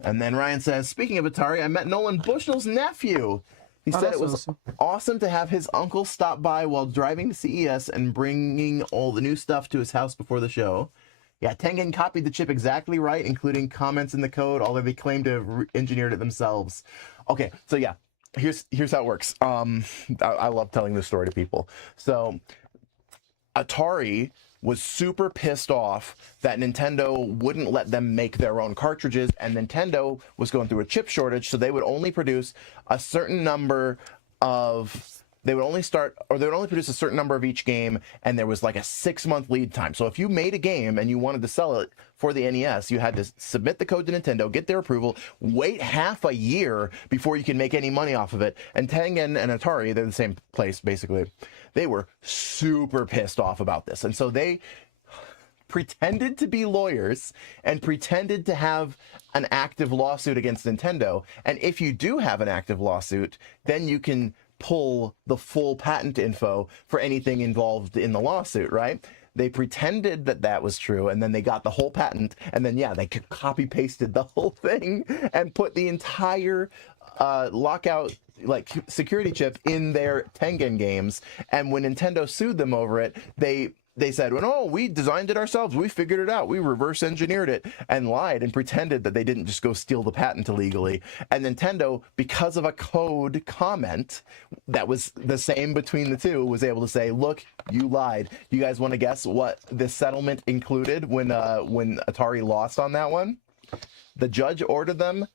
And then Ryan says, speaking of Atari, I met Nolan Bushnell's nephew. He said it was awesome to have his uncle stop by while driving to CES and bringing all the new stuff to his house before the show. Yeah, Tengen copied the chip exactly right, including comments in the code, although they claim to have engineered it themselves. Okay, so yeah, here's how it works. I love telling this story to people. So Atari was super pissed off that Nintendo wouldn't let them make their own cartridges, and Nintendo was going through a chip shortage, so they would only produce a certain number of... They would only produce a certain number of each game, and there was like a 6-month lead time. So if you made a game and you wanted to sell it for the NES, you had to submit the code to Nintendo, get their approval, wait half a year before you can make any money off of it. And Tengen and Atari, they're the same place, basically. They were super pissed off about this. And so they pretended to be lawyers and pretended to have an active lawsuit against Nintendo. And if you do have an active lawsuit, then you can pull the full patent info for anything involved in the lawsuit, right? They pretended that that was true, and then they got the whole patent, and then, yeah, they copy pasted the whole thing and put the entire lockout security chip in their Tengen games. And when Nintendo sued them over it, they said, well, no, we designed it ourselves. We figured it out. We reverse engineered it, and lied and pretended that they didn't just go steal the patent illegally. And Nintendo, because of a code comment that was the same between the two, was able to say, look, you lied. You guys want to guess what this settlement included when Atari lost on that one? The judge ordered them,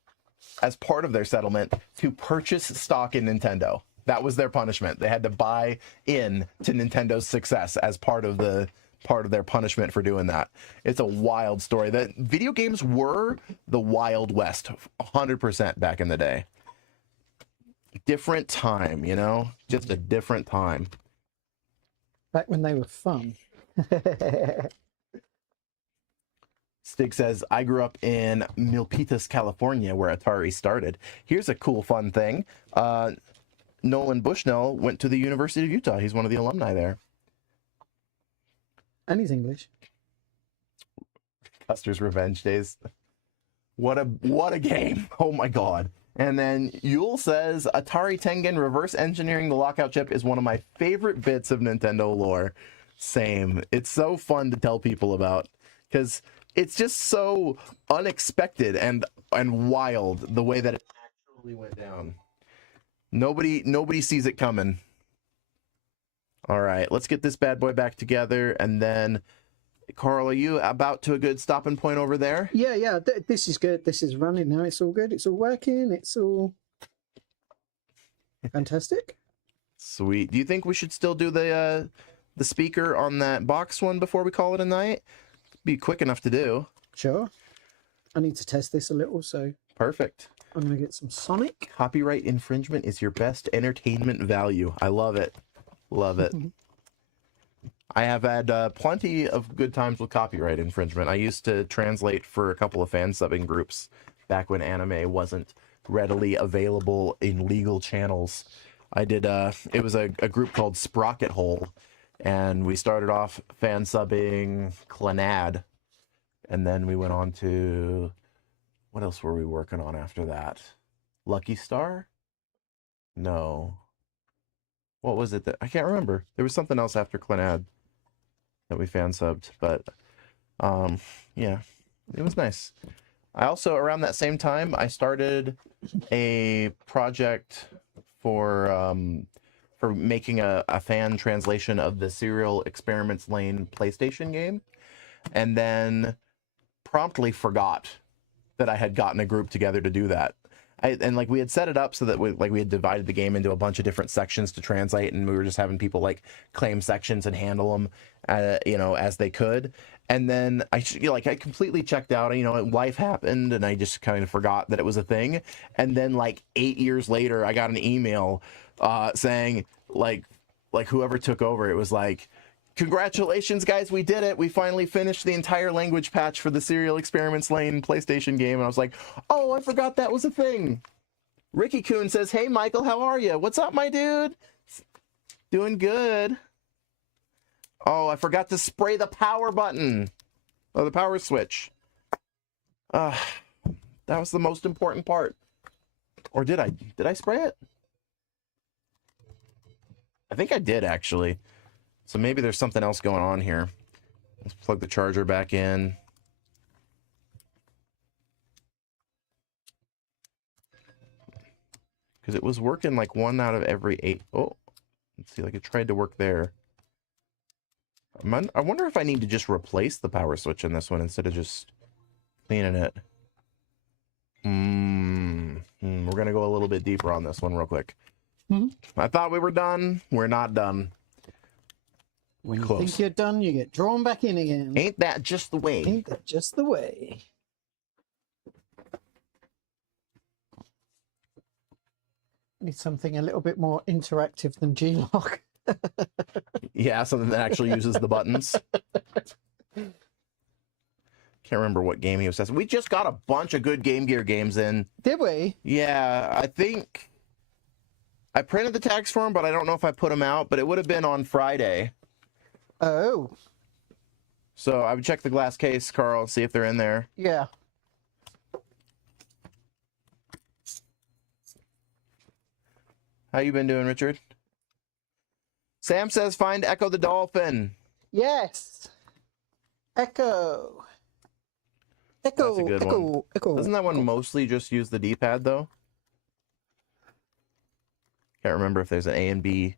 as part of their settlement, to purchase stock in Nintendo. That was their punishment. They had to buy in to Nintendo's success as part of the part of their punishment for doing that. It's a wild story. That video games were the Wild West, 100% back in the day. Different time, you know, just a different time. Back when they were fun. Stig says, I grew up in Milpitas, California, where Atari started. Here's a cool, fun thing. Nolan Bushnell went to the University of Utah. He's one of the alumni there. And he's English. Custer's Revenge Days. What a game. Oh my God. And then Yule says, Atari Tengen reverse engineering the lockout chip is one of my favorite bits of Nintendo lore. Same. It's so fun to tell people about because it's just so unexpected and wild the way that it actually went down. Nobody sees it coming. All right, let's get this bad boy back together, and then Carl, are you about to a good stopping point over there? Yeah. This is good. This is running now. It's all good. It's all working. It's all fantastic. Sweet. Do you think we should still do the speaker on that box one before we call it a night? Be quick enough to do. Sure. I need to test this a little, so Perfect. I'm going to get some Sonic. Copyright infringement is your best entertainment value. I love it. Love it. I have had plenty of good times with copyright infringement. I used to translate for a couple of fan subbing groups back when anime wasn't readily available in legal channels. I did, it was a group called Sprocket Hole, and we started off fan subbing Clannad, and then we went on to, what else were we working on after that? Lucky Star? No. What was it that, I can't remember. There was something else after Clannad that we fan subbed, but yeah, it was nice. I also, around that same time, I started a project for making a fan translation of the Serial Experiments Lane PlayStation game, and then promptly forgot that I had gotten a group together to do that. And like we had set it up so that we had divided the game into a bunch of different sections to translate, and we were just having people like claim sections and handle them, as they could. And then I completely checked out. Life happened, and I just kind of forgot that it was a thing. And then like 8 years later, I got an email saying like whoever took over, it was like, congratulations, guys, we did it. We finally finished the entire language patch for the Serial Experiments Lane PlayStation game. And I was like, oh, I forgot that was a thing. Ricky Coon says, hey, Michael, how are you? What's up, my dude? Doing good. Oh, I forgot to spray the power button. Oh, the power switch. That was the most important part. Or did I? Did I spray it? I think I did, actually. So maybe there's something else going on here. Let's plug the charger back in. Because it was working like 1 out of every 8. Oh, let's see, like it tried to work there. I wonder if I need to just replace the power switch in this one instead of just cleaning it. We're going to go a little bit deeper on this one real quick. I thought we were done. We're not done. When you think you're done, you get drawn back in again. Ain't that just the way? Ain't that just the way? Need something a little bit more interactive than G-Lock. Yeah, something that actually uses the buttons. Can't remember what game he was testing. We just got a bunch of good Game Gear games in. Did we? Yeah, I think I printed the tags for him, but I don't know if I put them out, but it would have been on Friday. Oh. So I would check the glass case, Carl, see if they're in there. Yeah. How you been doing, Richard? Sam says find Echo the Dolphin. Yes. Echo. Echo. That's a good one. Echo. Doesn't that one mostly just use the D-pad, though? Can't remember if there's an A and B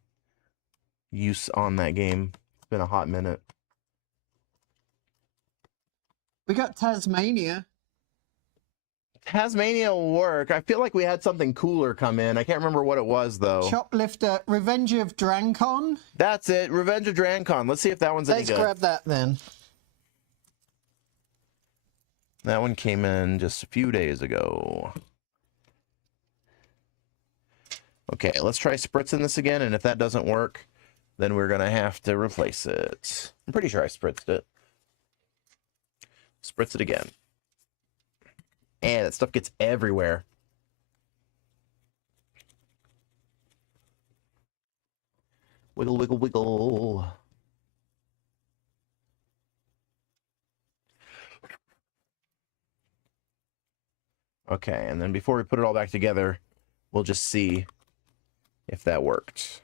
use on that game. It's been a hot minute. We got Tasmania. Tasmania will work. I feel like we had something cooler come in. I can't remember what it was, though. Shoplifter, Revenge of Drancon. That's it. Revenge of Drancon. Let's see if that one's any Let's good. grab that then. That one came in just a few days ago. Okay, let's try spritzing this again, and if that doesn't work, then we're going to have to replace it. I'm pretty sure I spritzed it. Spritz it again. And that stuff gets everywhere. Wiggle, wiggle, wiggle. Okay, and then before we put it all back together, we'll just see if that worked.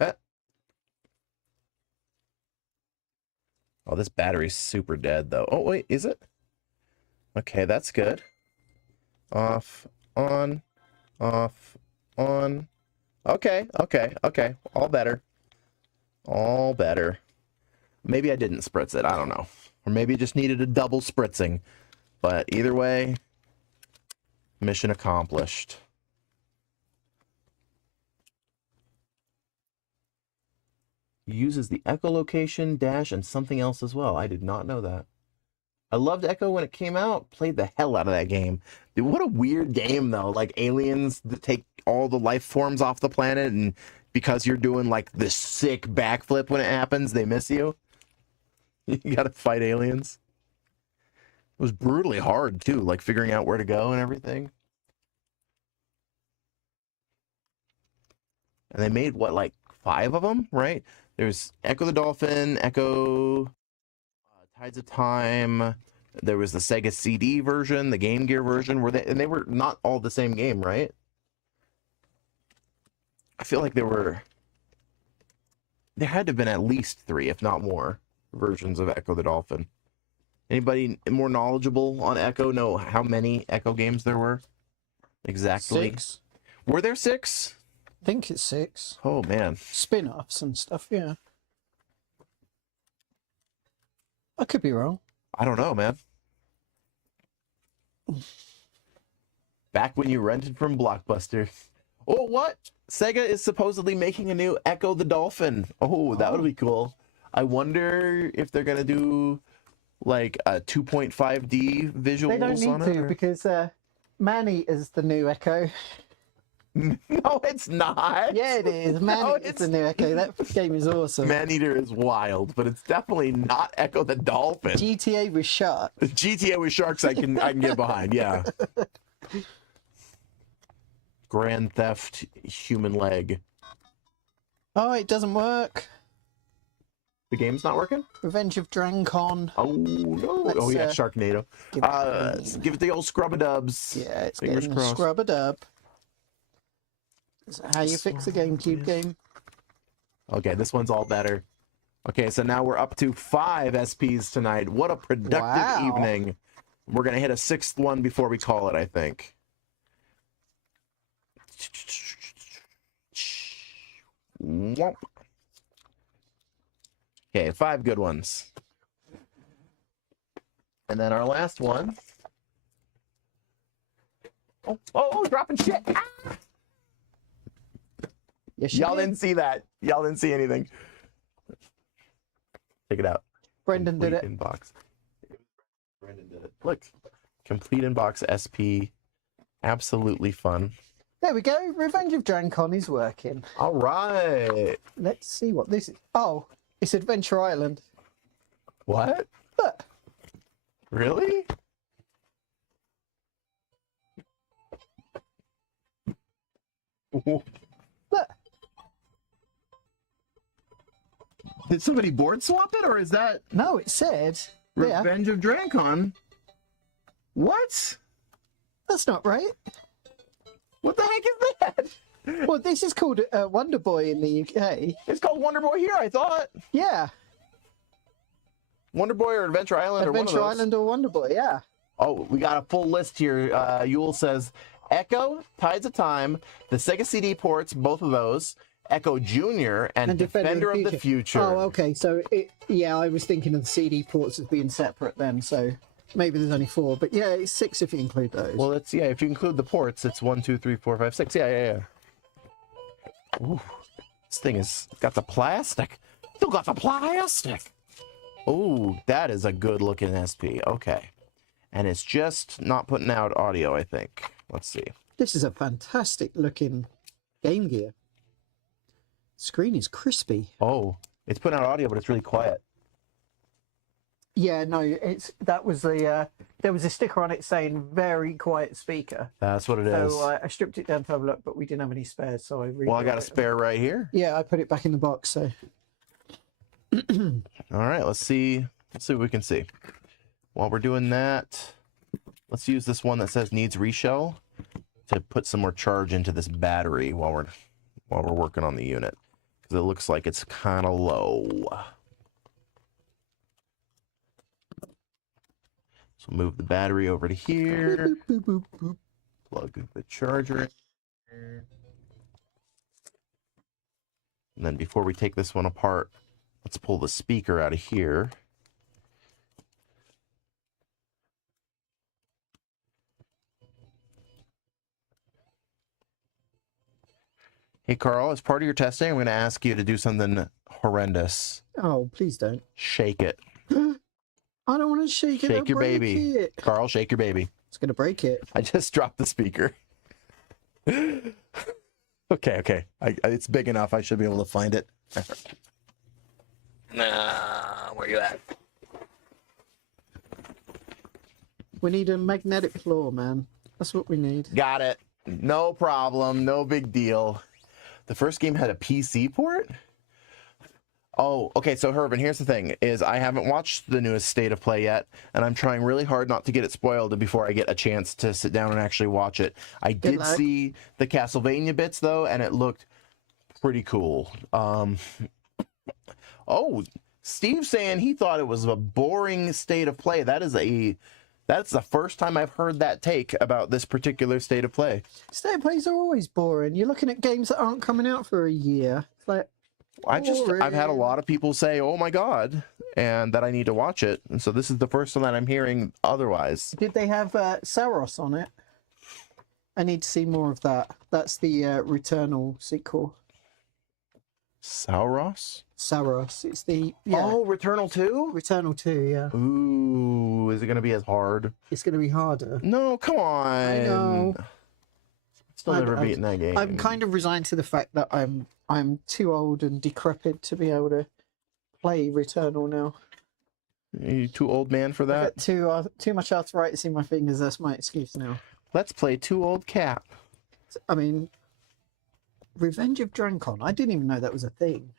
Huh. Oh, this battery's super dead, though. Oh, wait, is it? Okay, that's good. Off, on, off, on. Okay, okay, okay. All better. All better. Maybe I didn't spritz it. I don't know. Or maybe it just needed a double spritzing. But either way, mission accomplished. Uses the echolocation, dash, and something else as well. I did not know that. I loved Echo when it came out. Played the hell out of that game. Dude, what a weird game, though. Like, aliens that take all the life forms off the planet, and because you're doing, like, this sick backflip when it happens, they miss you. You gotta fight aliens. It was brutally hard, too, like, figuring out where to go and everything. And they made, what, like, 5 of them, right? There's Echo the Dolphin, Echo Tides of Time. There was the Sega CD version, the Game Gear version, and they were not all the same game, right? I feel like there had to have been at least 3, if not more, versions of Echo the Dolphin. Anybody more knowledgeable on Echo know how many Echo games there were? Exactly. 6. Were there 6? I think it's 6. Oh, man. Spin-offs and stuff, yeah. I could be wrong. I don't know, man. Back when you rented from Blockbuster. Oh, what? Sega is supposedly making a new Echo the Dolphin. Oh, that would be cool. I wonder if they're going to do like a 2.5D visuals They don't on need it. to because Man-Eat is the new Echo. No, it's not. Yeah, it is. Man-Eat is the new Echo. That game is awesome. Man-Eater is wild, but it's definitely not Echo the Dolphin. GTA with sharks. GTA with sharks I can get behind, yeah. Grand Theft Human Leg. Oh, it doesn't work. The game's not working? Revenge of Drancon. Oh, no. Let's, Oh, yeah, Sharknado. Give Give it the old scrub-a-dubs. Yeah, it's Fingers getting crossed. scrub-a-dub. Is that how you fix a GameCube game? Okay, this one's all better. Okay, so now we're up to 5 SPs tonight. What a productive Wow. evening. We're going to hit a 6th one before we call it, I think. Okay, 5 good ones. And then our last one. Oh, dropping shit. Ah! Yes, Y'all didn't see that. Y'all didn't see anything. Check it out. Brendan did it. Complete Inbox. Brendan did it. Look. Complete Inbox SP. Absolutely fun. There we go. Revenge of Drancon is working. All right. Let's see what this is. Oh, it's Adventure Island. What? Look. Really? Look. Did somebody board swap it, or is that No, it said. Yeah, Revenge of Drancon? What? that's not right. What the heck is that? Well, this is called Wonder Boy in the UK. It's called Wonder Boy here, I thought. Yeah, Wonder Boy or Adventure Island or Adventure one of those. Island or Wonder Boy. Yeah. Oh, we got a full list here. Yule says Echo, Tides of Time, the Sega CD ports, both of those, Echo Junior, and Defender of the Future. Oh, okay. So, yeah, I was thinking of the CD ports as being separate then. So, maybe there's only 4, but yeah, it's 6 if you include those. Well, it's yeah. If you include the ports, it's 1, 2, 3, 4, 5, 6. Yeah. Ooh, this thing has got the plastic. Still got the plastic. Ooh, that is a good looking SP. Okay, and it's just not putting out audio. I think. Let's see. This is a fantastic looking Game Gear. Screen is crispy. Oh, it's putting out audio, but it's really quiet. Yeah, no, that was the there was a sticker on it saying very quiet speaker. That's what it is. So I stripped it down to have a look, but we didn't have any spares, so Well, I got a spare right here. Yeah, I put it back in the box. So All right, let's see what we can see. While we're doing that, let's use this one that says needs reshell to put some more charge into this battery while we're working on the unit, because it looks like it's kind of low. So move the battery over to here. boop, boop, boop. Plug the charger in. And then before we take this one apart, let's pull the speaker out of here. Hey, Carl, as part of your testing, I'm going to ask you to do something horrendous. Oh, please don't. Shake it. I don't want to shake it. Shake I'll your break baby. it. Carl, shake your baby. It's gonna break it. I just dropped the speaker. Okay. It's big enough. I should be able to find it. Where you at? We need a magnetic floor, man. That's what we need. Got it. No problem. No big deal. The first game had a PC port? Oh, okay. So Herb, and here's the thing: is I haven't watched the newest State of Play yet, and I'm trying really hard not to get it spoiled before I get a chance to sit down and actually watch it. I did see the Castlevania bits though, and it looked pretty cool. Oh, Steve saying he thought it was a boring State of Play. That's the first time I've heard that take about this particular State of Play. State of Plays are always boring. You're looking at games that aren't coming out for a year. It's like, I've had a lot of people say, "Oh my god," and that I need to watch it. And so this is the first one that I'm hearing otherwise. did they have Saros on it? I need to see more of that. That's the Returnal sequel. Sauros? Saros. It's the Oh, Returnal 2? Returnal 2. Yeah, Ooh, is it gonna be as hard? it's going to be harder. No, come on. I know. Still never beaten that game. I'm kind of resigned to the fact that I'm too old and decrepit to be able to play Returnal now. Are you too old man for I've that? got too much arthritis in my fingers. That's my excuse now. Let's play Too Old Cat. I mean, Revenge of Drancon. I didn't even know that was a thing.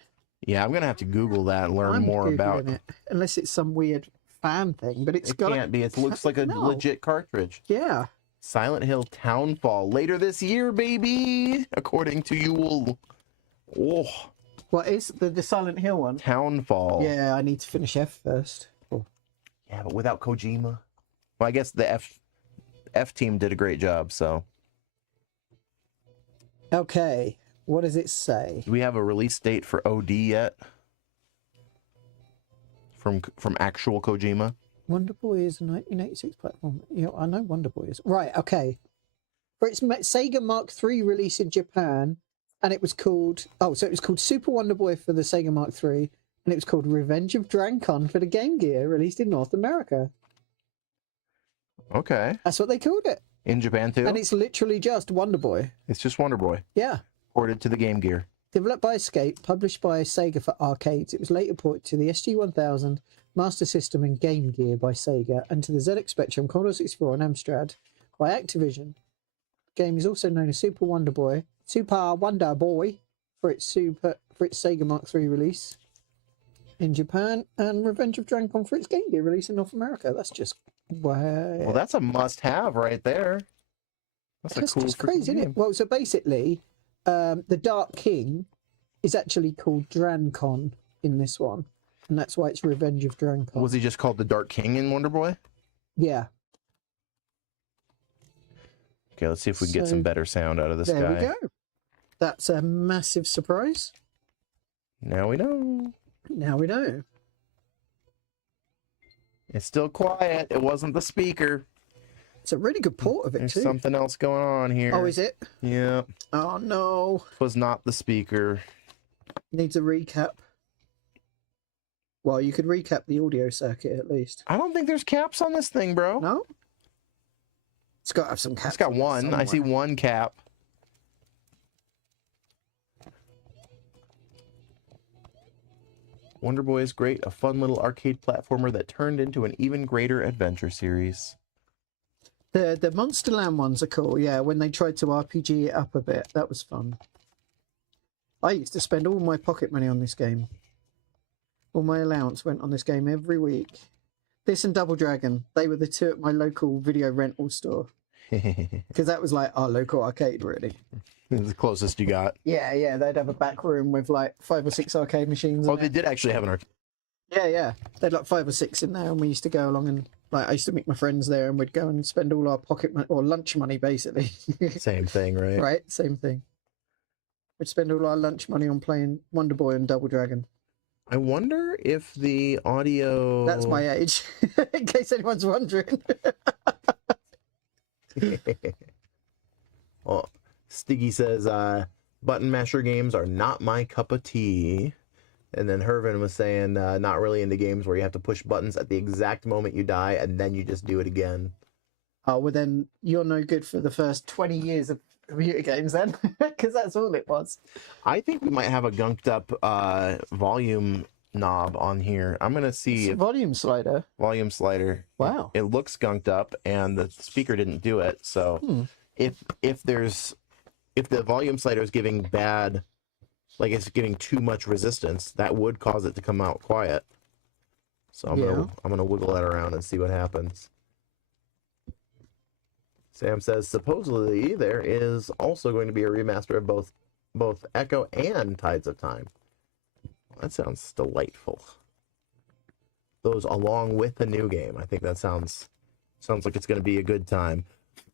Yeah, I'm gonna have to Google that and learn more about it, unless it's some weird fan thing. But it. Can't be. It looks like a legit cartridge. Yeah. Silent Hill Townfall later this year, baby. According to Yule. Oh. What is the Silent Hill one? Townfall. Yeah, I need to finish F first. Oh. Yeah, but without Kojima. Well, I guess the F team did a great job. So. Okay. What does it say? Do we have a release date for OD yet? From actual Kojima? Wonder Boy is a 1986 platform. Yeah, I know Wonder Boy is. Right, okay. For its Sega Mark III release in Japan, and it was called... Oh, so it was called Super Wonder Boy for the Sega Mark III, and it was called Revenge of Drancon for the Game Gear, released in North America. Okay. That's what they called it. In Japan too? And it's literally just Wonder Boy. It's just Wonder Boy. Yeah. Ported to the Game Gear. Developed by Escape, published by Sega for arcades, it was later ported to the SG-1000, Master System and Game Gear by Sega, and to the ZX Spectrum, Commodore 64 and Amstrad by Activision. The game is also known as Super Wonder Boy for its Sega Mark III release in Japan, and Revenge of Drancon for its Game Gear release in North America. That's just Well, that's a must-have right there. That's just crazy, isn't it? Well, so basically, the Dark King is actually called Drancon in this one, and that's why it's Revenge of Drancon. Was he just called the Dark King in Wonder Boy? Yeah. Okay, let's see if we can get some better sound out of this guy. There we go. That's a massive surprise. Now we know. Now we know. It's still quiet. It wasn't the speaker. It's a really good port of it There's too. something else going on here. Oh, is it? Yeah. Oh no. It was not the speaker. Needs a recap. Well, you could recap the audio circuit at least. I don't think there's caps on this thing, bro. No? It's got to have some caps. It's got one. I see one cap. Wonder Boy is great. A fun little arcade platformer that turned into an even greater adventure series. The Monster Land ones are cool. Yeah, when they tried to RPG it up a bit, that was fun. I used to spend all my pocket money on this game. All my allowance went on this game every week. This and Double Dragon, they were the two at my local video rental store. Because that was like our local arcade, really. It's the closest you got. Yeah, yeah, they'd have a back room with like 5 or 6 arcade machines. Oh, they did actually have an arcade. Yeah, yeah. They had like 5 or 6 in there, and we used to go along and like I used to meet my friends there, and we'd go and spend all our pocket money or lunch money, basically. Same thing, right? Right, same thing. We'd spend all our lunch money on playing Wonder Boy and Double Dragon. I wonder if the audio... That's my age, in case anyone's wondering. Well, Stiggy says, button masher games are not my cup of tea. And then Hervin was saying, not really into games where you have to push buttons at the exact moment you die, and then you just do it again. Oh, well then you're no good for the first 20 years of computer games then, because that's all it was. I think we might have a gunked up volume knob on here. I'm going to see It's a volume slider. volume slider. Wow. It looks gunked up, and the speaker didn't do it. So if the volume slider is giving bad, like it's giving too much resistance, that would cause it to come out quiet. So I'm gonna wiggle that around and see what happens. Sam says supposedly there is also going to be a remaster of both Echo and Tides of Time. Well, that sounds delightful. Those along with the new game. I think that sounds like it's going to be a good time.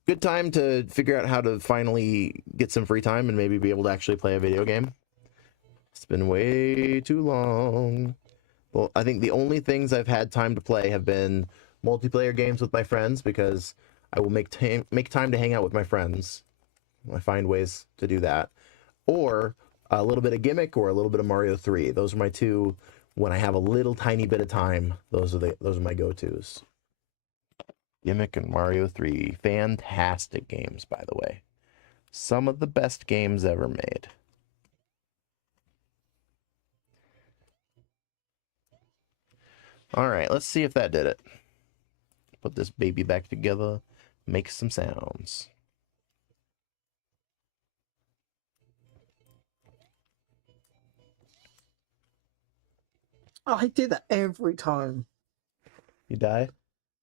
Good time to figure out how to finally get some free time and maybe be able to actually play a video game. It's been way too long. Well, I think the only things I've had time to play have been multiplayer games with my friends, because I will make time to hang out with my friends. I find ways to do that. Or a little bit of Gimmick or a little bit of Mario 3. Those are my two. When I have a little tiny bit of time, those are my go-tos. Gimmick and Mario 3. Fantastic games, by the way. Some of the best games ever made. All right, let's see if that did it. Put this baby back together. Make some sounds. Oh, I do that every time. You die?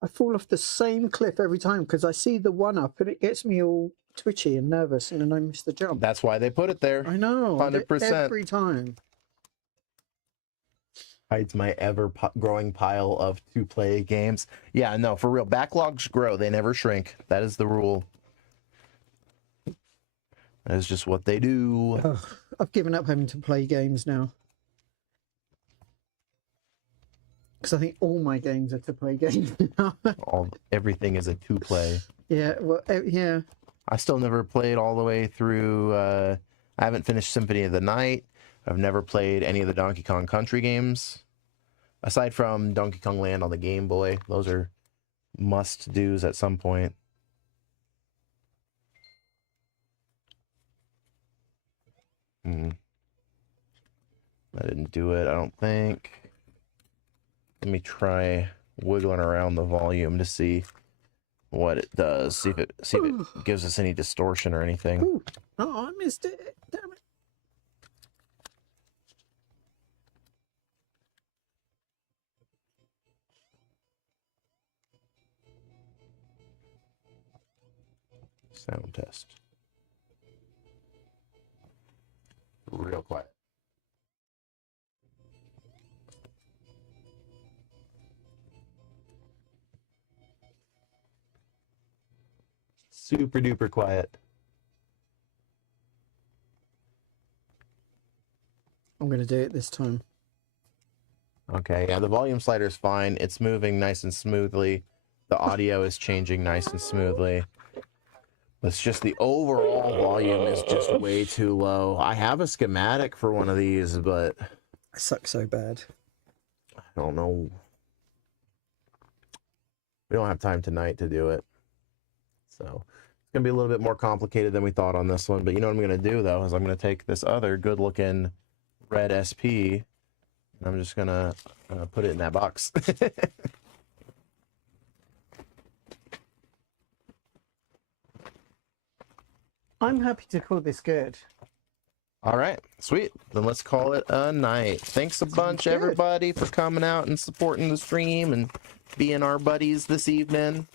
I fall off the same cliff every time because I see the one up and it gets me all twitchy and nervous, and then I miss the jump. That's why they put it there. I know. 100%. Every time. Hides my ever-growing pile of to-play games. Yeah, no, for real. Backlogs grow. They never shrink. That is the rule. That is just what they do. Ugh, I've given up having to play games now. Because I think all my games are to-play games now. Everything is a to-play. Yeah, well, yeah. I still never played all the way through. I haven't finished Symphony of the Night. I've never played any of the Donkey Kong Country games. Aside from Donkey Kong Land on the Game Boy. Those are must-dos at some point. That didn't do it, I don't think. Let me try wiggling around the volume to see what it does. See if it gives us any distortion or anything. Ooh. Oh, I missed it. Damn it. Sound test. Real quiet. Super duper quiet. I'm going to do it this time. Okay, yeah, the volume slider is fine. It's moving nice and smoothly. The audio is changing nice and smoothly. It's just the overall volume is just way too low. I have a schematic for one of these, but I suck so bad. I don't know. We don't have time tonight to do it. So it's going to be a little bit more complicated than we thought on this one. But you know what I'm going to do, though, is I'm going to take this other good-looking red SP, and I'm just going to put it in that box. I'm happy to call this good. All right, sweet. Then let's call it a night. Thanks a bunch, Good. everybody, for coming out and supporting the stream and being our buddies this evening.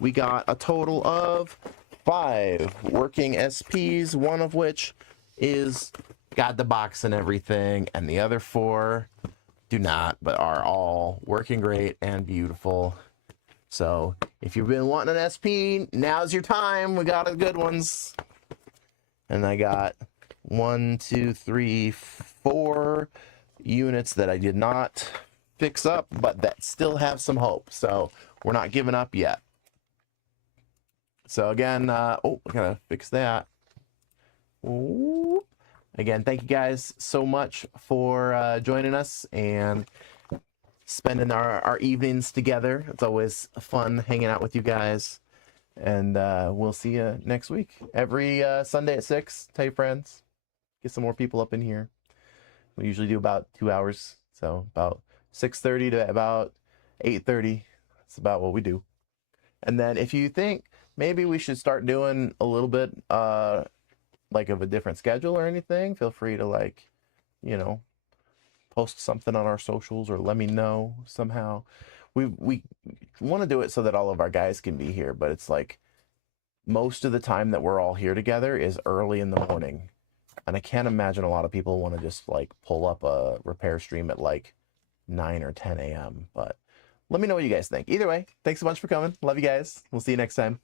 We got a total of 5 working SPs, one of which is got the box and everything, and the other 4 do not, but are all working great and beautiful. So if you've been wanting an SP, now's your time. We got the good ones. And I got 1, 2, 3, 4 units that I did not fix up, but that still have some hope. So we're not giving up yet. So again, oh, I gotta fix that. Ooh. Again, thank you guys so much for joining us and spending our evenings together. It's always fun hanging out with you guys. And we'll see you next week. Every Sunday at 6. Tell your friends. Get some more people up in here. We usually do about 2 hours. So about 6:30 to about 8:30. That's about what we do. And then if you think maybe we should start doing a little bit like of a different schedule or anything, feel free to, like, you know, post something on our socials or let me know somehow. We want to do it so that all of our guys can be here, but it's like most of the time that we're all here together is early in the morning. And I can't imagine a lot of people want to just like pull up a repair stream at like 9 or 10 a.m. But let me know what you guys think. Either way, thanks so much for coming. Love you guys. We'll see you next time.